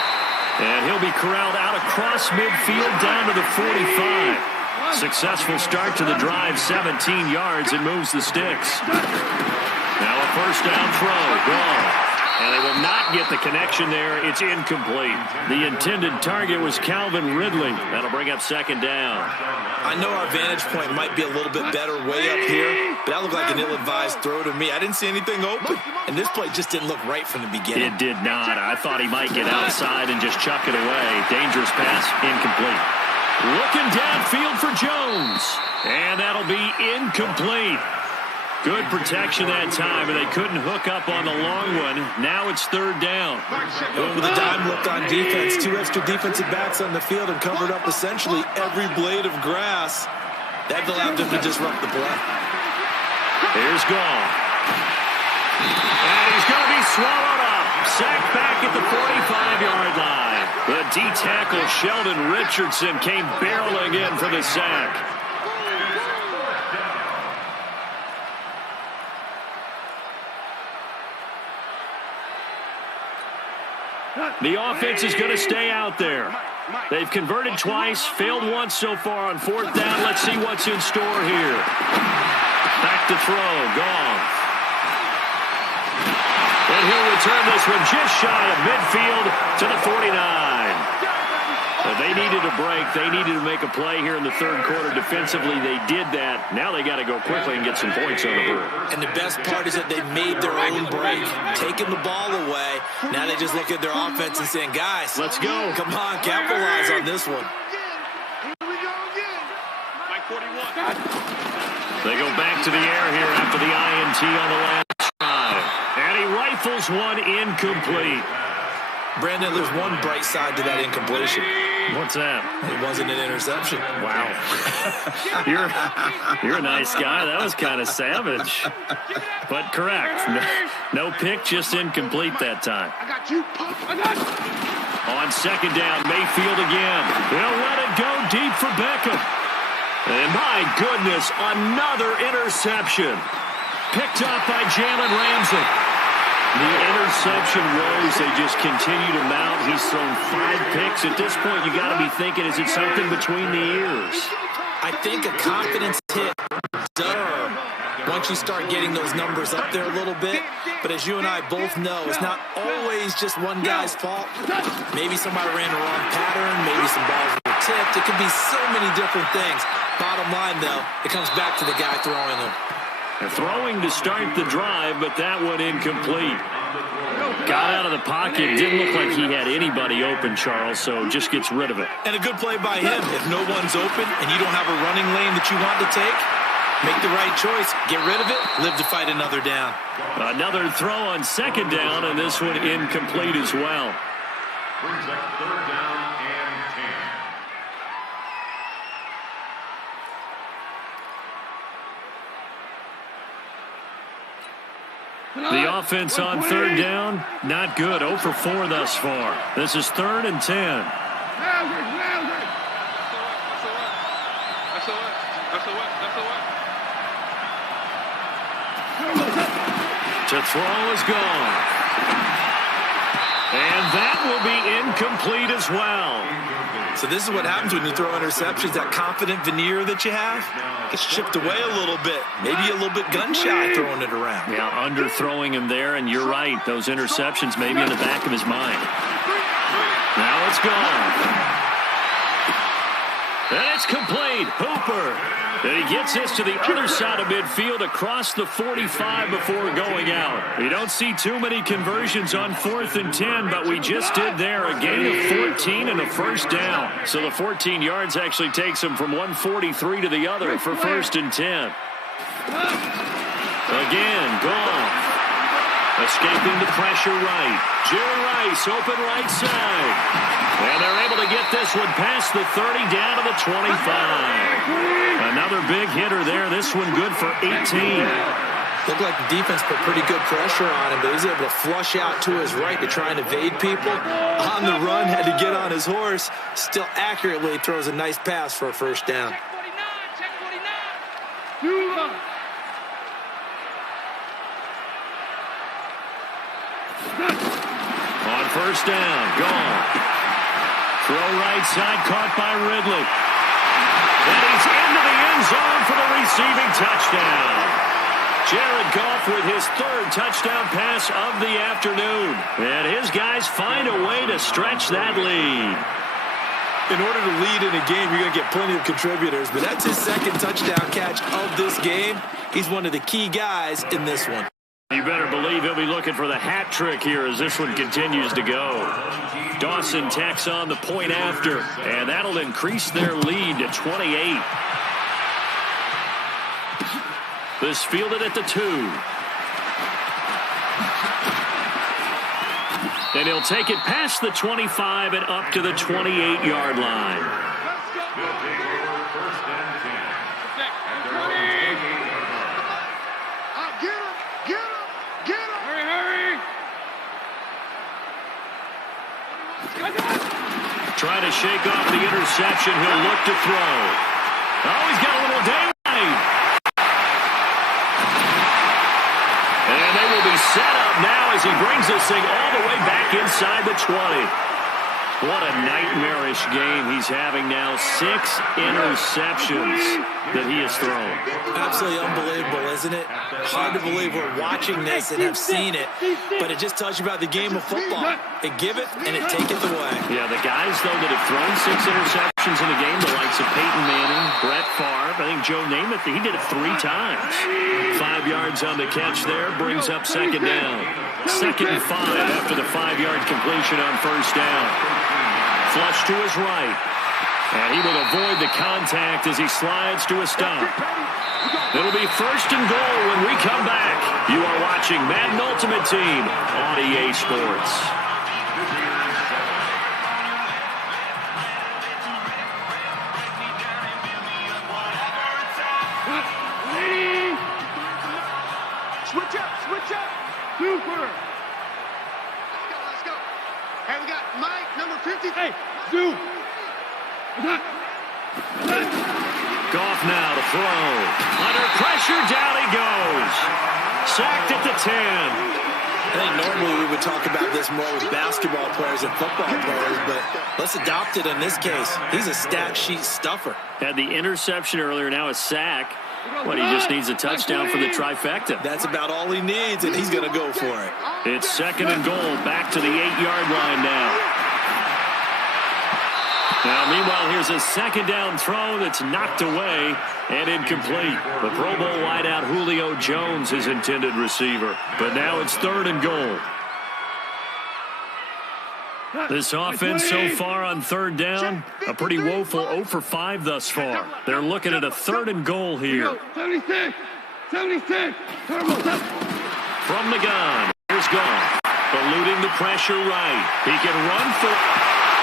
And he'll be corralled out across midfield down to the 45. Successful start to the drive, 17 yards, and moves the sticks. Now a first down throw, gone. And they will not get the connection there. It's incomplete. The intended target was Calvin Ridley. That'll bring up second down. I know our vantage point might be a little bit better way up here, but that looked like an ill-advised throw to me. I didn't see anything open, and this play just didn't look right from the beginning. It did not. I thought he might get outside and just chuck it away. Dangerous pass, incomplete. Looking downfield for Jones, and that'll be incomplete. Good protection that time, and they couldn't hook up on the long one. Now it's third down. With a dime look on defense, 2 extra defensive backs on the field and covered up essentially every blade of grass. That allowed them to disrupt the play. Here's Gall. And he's going to be swallowed up. Sacked back at the 45-yard line. The D-tackle Sheldon Richardson came barreling in for the sack. The offense is going to stay out there. They've converted twice, failed once so far on fourth down. Let's see what's in store here. Back to throw, Gall. And he'll return this one just shy of midfield to the 49. Well, they needed a break. They needed to make a play here in the third quarter. Defensively, they did that. Now they got to go quickly and get some points on the board. And the best part is that they made their own break, taking the ball away. Now they just look at their offense and saying, guys, let's go. Come on, capitalize on this one. They go back to the air here after the INT on the last drive. And he rifles one incomplete. Brandon, there's one bright side to that incompletion. What's that? It wasn't an interception. Wow. You're a nice guy. That was kind of savage. But correct. No pick, just incomplete that time. I got you. On second down, Mayfield again. They'll let it go deep for Beckham. And my goodness, another interception. Picked up by Jalen Ramsey. The interception woes, they just continue to mount. He's thrown 5 picks. At this point, you got to be thinking, is it something between the ears? I think a confidence hit, once you start getting those numbers up there a little bit. But as you and I both know, it's not always just one guy's fault. Maybe somebody ran the wrong pattern. Maybe some balls were tipped. It could be so many different things. Bottom line, though, it comes back to the guy throwing them. Throwing to start the drive, but that one incomplete. Got out of the pocket. Didn't look like he had anybody open, Charles, so just gets rid of it. And a good play by him. If no one's open and you don't have a running lane that you want to take, Make the right choice. Get rid of it. Live to fight another down. Another throw on second down, and this one incomplete as well. Brings up third down and 10. The offense on third down, not good. 0 for 4 thus far. This is 3rd and 10. To throw is gone. And that will be incomplete as well. So this is what happens when you throw interceptions. That confident veneer that you have gets chipped away a little bit. Maybe a little bit gun-shy throwing it around. Yeah, underthrowing him there, and you're right. Those interceptions may be in the back of his mind. Now it's gone. And it's complete. Hooper. And he gets this to the other side of midfield across the 45 before going out. We don't see too many conversions on 4th and 10, but we just did there. A gain of 14 and a first down. So the 14 yards actually takes him from 143 to the other for 1st and 10. Again, Goff. Escaping the pressure right. Jerry Rice, open right side. And they're able to get this one past the 30 down to the 25. Another big hitter there. This one good for 18. Looked like the defense put pretty good pressure on him, but he's able to flush out to his right to try and evade people. On the run, had to get on his horse. Still accurately throws a nice pass for a first down. Check 49. On first down, gone. Throw right side, caught by Ridley. And he's into the end zone for the receiving touchdown. Jared Goff with his 3rd touchdown pass of the afternoon. And his guys find a way to stretch that lead. In order to lead in a game, you're going to get plenty of contributors, but that's his 2nd touchdown catch of this game. He's one of the key guys in this one. You better believe he'll be looking for the hat trick here as this one continues to go. Dawson tacks on the point after, and that'll increase their lead to 28. This fielded at the 2. And he'll take it past the 25 and up to the 28-yard line. Trying to shake off the interception. He'll look to throw. Oh, he's got a little daylight. And they will be set up now as he brings this thing all the way back inside the 20. What a nightmarish game he's having now. 6 interceptions that he has thrown. Absolutely unbelievable, isn't it? Hard to believe we're watching this and have seen it, but it just tells you about the game of football. They give it and it taketh away. Yeah, the guys, though, that have thrown 6 interceptions in the game, the likes of Peyton Manning, Brett Favre, I think Joe Namath, he did it 3 times. 5 yards on the catch there, brings up 2nd down. 2nd and 5 after the 5-yard completion on first down. Flush to his right. And he will avoid the contact as he slides to a stop. It'll be 1st and goal when we come back. You are watching Madden Ultimate Team on EA Sports. Switch up. Super. Let's go. Hey, we got Mike, number 50. Hey, Zoo. Goff now to throw. Under pressure, down he goes. Sacked at the 10. I think normally we would talk about this more with basketball players and football players, but let's adopt it in this case. He's a stat sheet stuffer. Had the interception earlier, now a sack. What, he just needs a touchdown for the trifecta. That's about all he needs, and he's going to go for it. It's 2nd and goal, back to the 8-yard line now. Now, meanwhile, here's a 2nd down throw that's knocked away and incomplete. The Pro Bowl wideout Julio Jones, his intended receiver. But now it's 3rd and goal. This offense so far on third down, a pretty woeful 0 for 5 thus far. They're looking at a 3rd and goal here. 76. From the gun, here's gone. Eluding the pressure right. He can run for,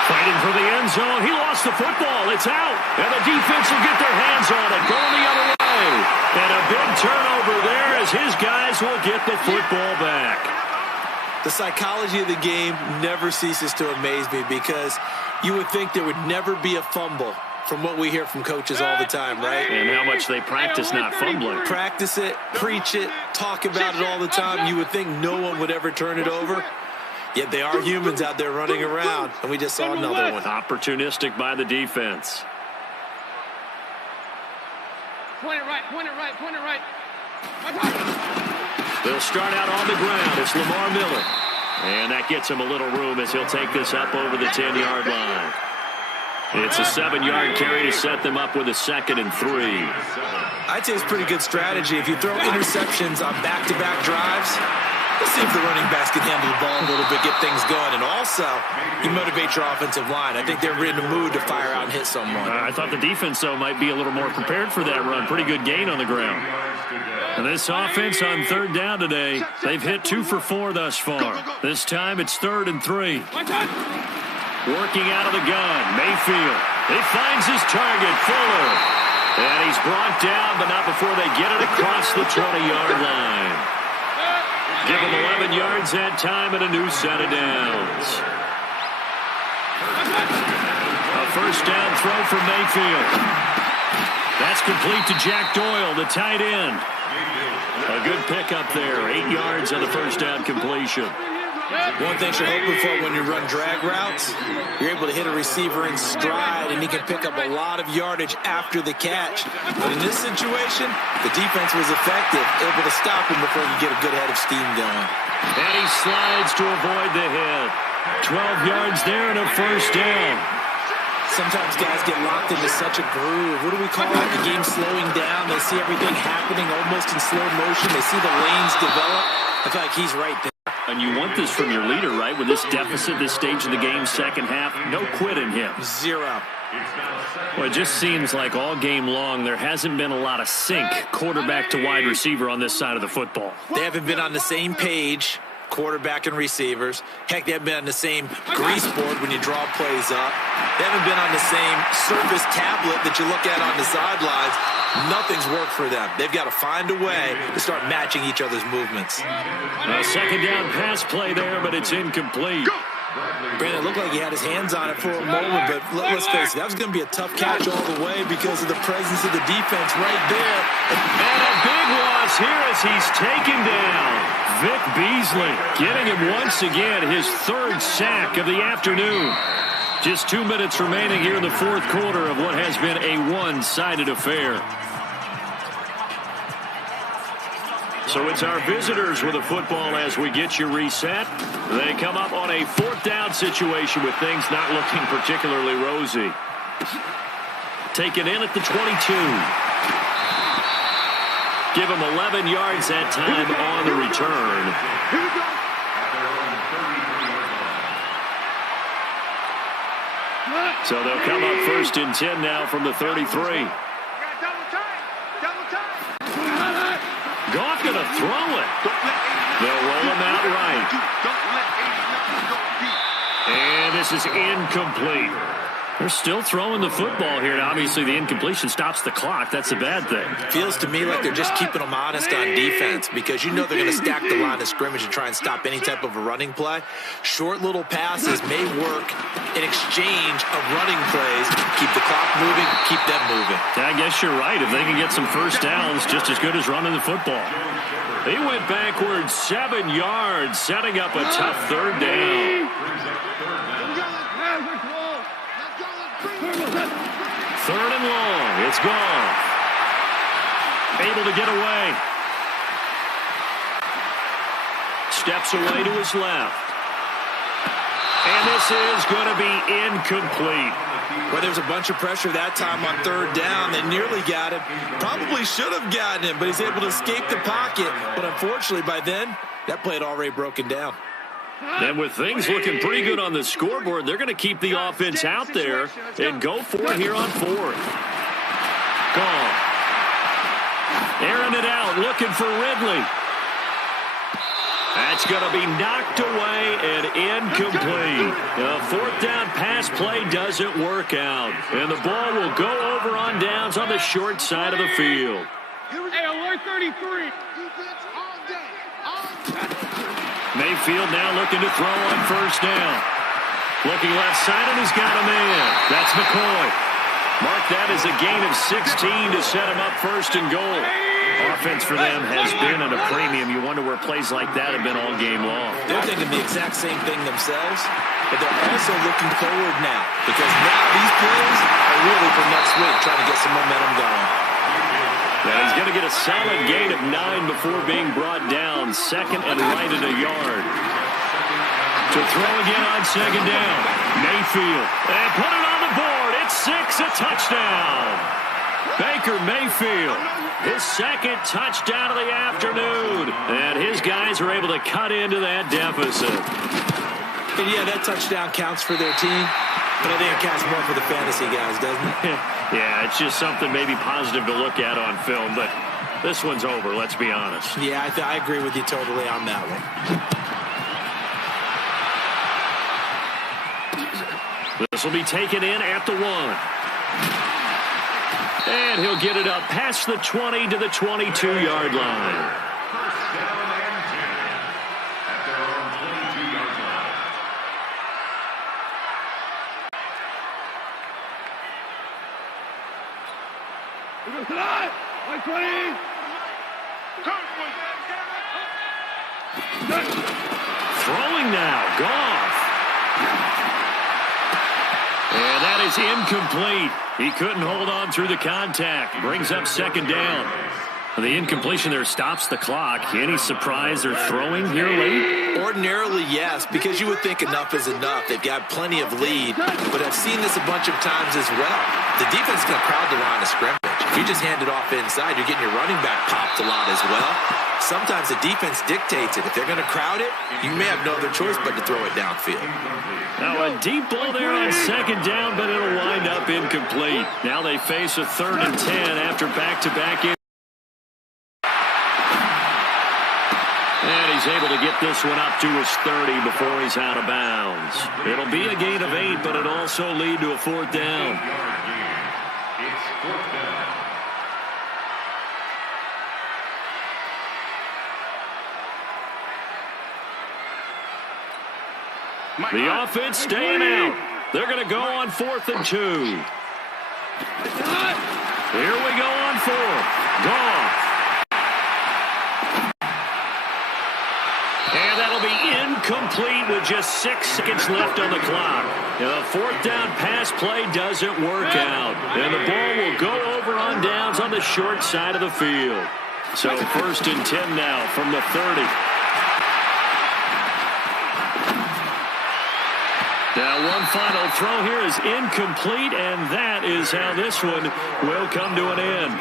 fighting for the end zone. He lost the football. It's out. And the defense will get their hands on it. Going the other way. And a big turnover there as his guys will get the football back. The psychology of the game never ceases to amaze me because you would think there would never be a fumble from what we hear from coaches all the time, right? And how much they practice not fumbling. Practice it, preach it, talk about it all the time. You would think no one would ever turn it over. Yet they are humans out there running around, and we just saw another one. Opportunistic by the defense. Point it right. They'll start out on the ground. It's Lamar Miller. And that gets him a little room as he'll take this up over the 10-yard line. It's a 7-yard carry to set them up with a 2nd and 3. I'd say it's pretty good strategy. If you throw interceptions on back-to-back drives, let's see if the running backs can handle the ball a little bit, get things going. And also, you motivate your offensive line. I think they're in the mood to fire out and hit someone. I thought the defense, though, might be a little more prepared for that run. Pretty good gain on the ground. And this offense on 3rd down today, they've hit 2 for 4 thus far. This time it's 3rd and 3. Working out of the gun, Mayfield. He finds his target, Fuller. And he's brought down, but not before they get it across the 20-yard line. Give him 11 yards that time and a new set of downs. A 1st down throw for Mayfield. That's complete to Jack Doyle, the tight end. A good pickup there. 8 yards on the 1st down completion. One thing you're hoping for when you run drag routes, you're able to hit a receiver in stride, and he can pick up a lot of yardage after the catch. But in this situation, the defense was effective, able to stop him before you get a good head of steam going. And he slides to avoid the hit. 12 yards there and a 1st down. Sometimes guys get locked into such a groove. What do we call it? The game slowing down. They see everything happening almost in slow motion. They see the lanes develop. I feel like he's right there. And you want this from your leader, right? With this deficit, this stage of the game, 2nd half, no quit in him. 0. Well, it just seems like all game long there hasn't been a lot of sync quarterback to wide receiver on this side of the football. They haven't been on the same page, quarterback and receivers. Heck, they haven't been on the same grease board when you draw plays up. They haven't been on the same surface tablet that you look at on the sidelines. Nothing's worked for them. They've got to find a way to start matching each other's movements. A 2nd down pass play there, but it's incomplete. Brandon, it looked like he had his hands on it for a moment, but let's face it, that was going to be a tough catch all the way because of the presence of the defense right there. And a big loss here as he's taken down. Vic Beasley getting him once again, his 3rd sack of the afternoon. Just 2 minutes remaining here in the 4th quarter of what has been a one-sided affair. So it's our visitors with the football as we get you reset. They come up on a 4th down situation with things not looking particularly rosy. Taken in at the 22. Give them 11 yards that time on the return. So they'll come up 1st and 10 now from the 33. Goff going to throw it. They'll roll him out right. And this is incomplete. They're still throwing the football here, and obviously the incompletion stops the clock. That's a bad thing. Feels to me like they're just keeping them honest on defense because you know they're going to stack the line of scrimmage and try and stop any type of a running play. Short little passes may work in exchange of running plays. Keep the clock moving, keep them moving. I guess you're right. If they can get some 1st downs, just as good as running the football. He went backwards 7 yards, setting up a tough 3rd down. 3rd and long. It's gone. Able to get away. Steps away to his left. And this is going to be incomplete. Well, there's a bunch of pressure that time on 3rd down. They nearly got him. Probably should have gotten him, but he's able to escape the pocket. But unfortunately, by then, that play had already broken down. And with things looking pretty good on the scoreboard, they're going to keep the offense out there and go for it here on fourth. Gone. Airing it out, looking for Ridley. That's going to be knocked away and incomplete. The fourth down pass play doesn't work out. And the ball will go over on downs on the short side of the field. Hey, alert 33. Mayfield now looking to throw on first down. Looking left side, and he's got a man. That's McCoy. Mark that as a gain of 16 to set him up first and goal. Offense for them has been at a premium. You wonder where plays like that have been all game long. They're thinking the exact same thing themselves, but they're also looking forward now because now these plays are really for next week, trying to get some momentum going. Yeah, he's going to get a solid gain of 9 before being brought down. Second and right at a yard. To throw again on second down. Mayfield. And put it on the board. It's 6, a touchdown. Baker Mayfield, his second touchdown of the afternoon. And his guys are able to cut into that deficit. And yeah, that touchdown counts for their team, but I think it counts more for the fantasy guys, doesn't it? Yeah, it's just something maybe positive to look at on film, but this one's over, let's be honest. Yeah, I agree with you totally on that one. This will be taken in at the 1. And he'll get it up past the 20 to the 22-yard line. First down and 10 at their own 22-yard line. Throwing now, Goff. And that is incomplete. He couldn't hold on through the contact. Brings up second down. The incompletion there stops the clock. Any surprise they're throwing here late? Ordinarily, yes, because you would think enough is enough. They've got plenty of lead, but I've seen this a bunch of times as well. The defense is going to crowd the line of scrimmage. If you just hand it off inside, you're getting your running back popped a lot as well. Sometimes the defense dictates it. If they're going to crowd it, you may have no other choice but to throw it downfield. Now a deep ball there on second down, but it'll wind up incomplete. Now they face a 3rd and 10 after back-to-back. And he's able to get this one up to his 30 before he's out of bounds. It'll be a gain of 8, but it'll also lead to a 4th down. It's 4th down. The offense staying out. They're going to go on 4th and 2. Here we go on 4th. Goff. And that'll be incomplete with just 6 seconds left on the clock. And the 4th down pass play doesn't work out. And the ball will go over on downs on the short side of the field. So 1st and 10 now from the 30. Now one final throw here is incomplete, and that is how this one will come to an end.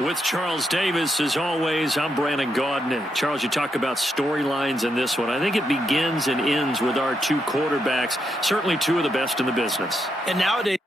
With Charles Davis, as always, I'm Brandon Gaudin. Charles, you talk about storylines in this one. I think it begins and ends with our two quarterbacks, certainly two of the best in the business. And nowadays,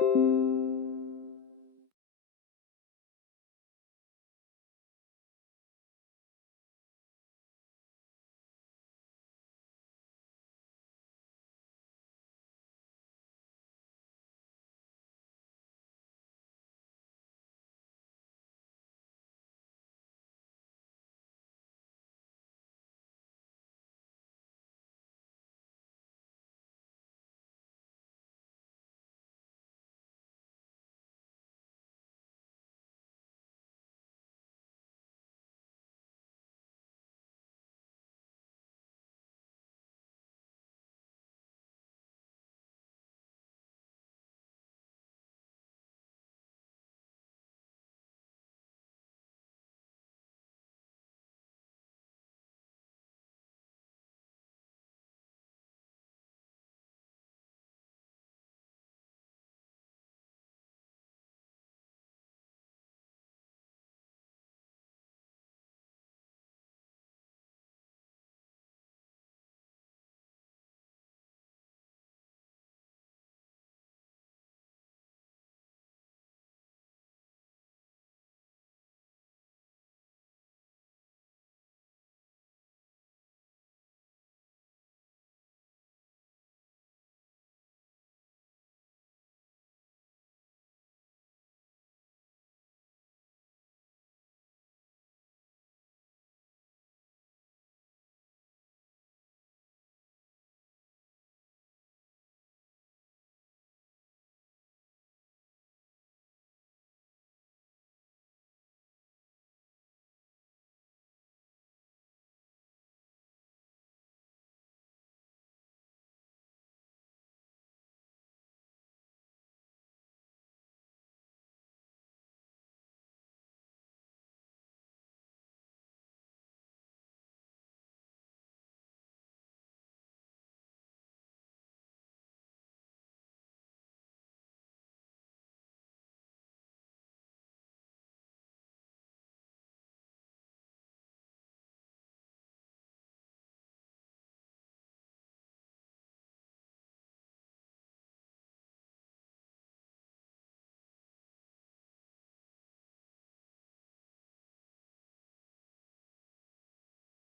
you.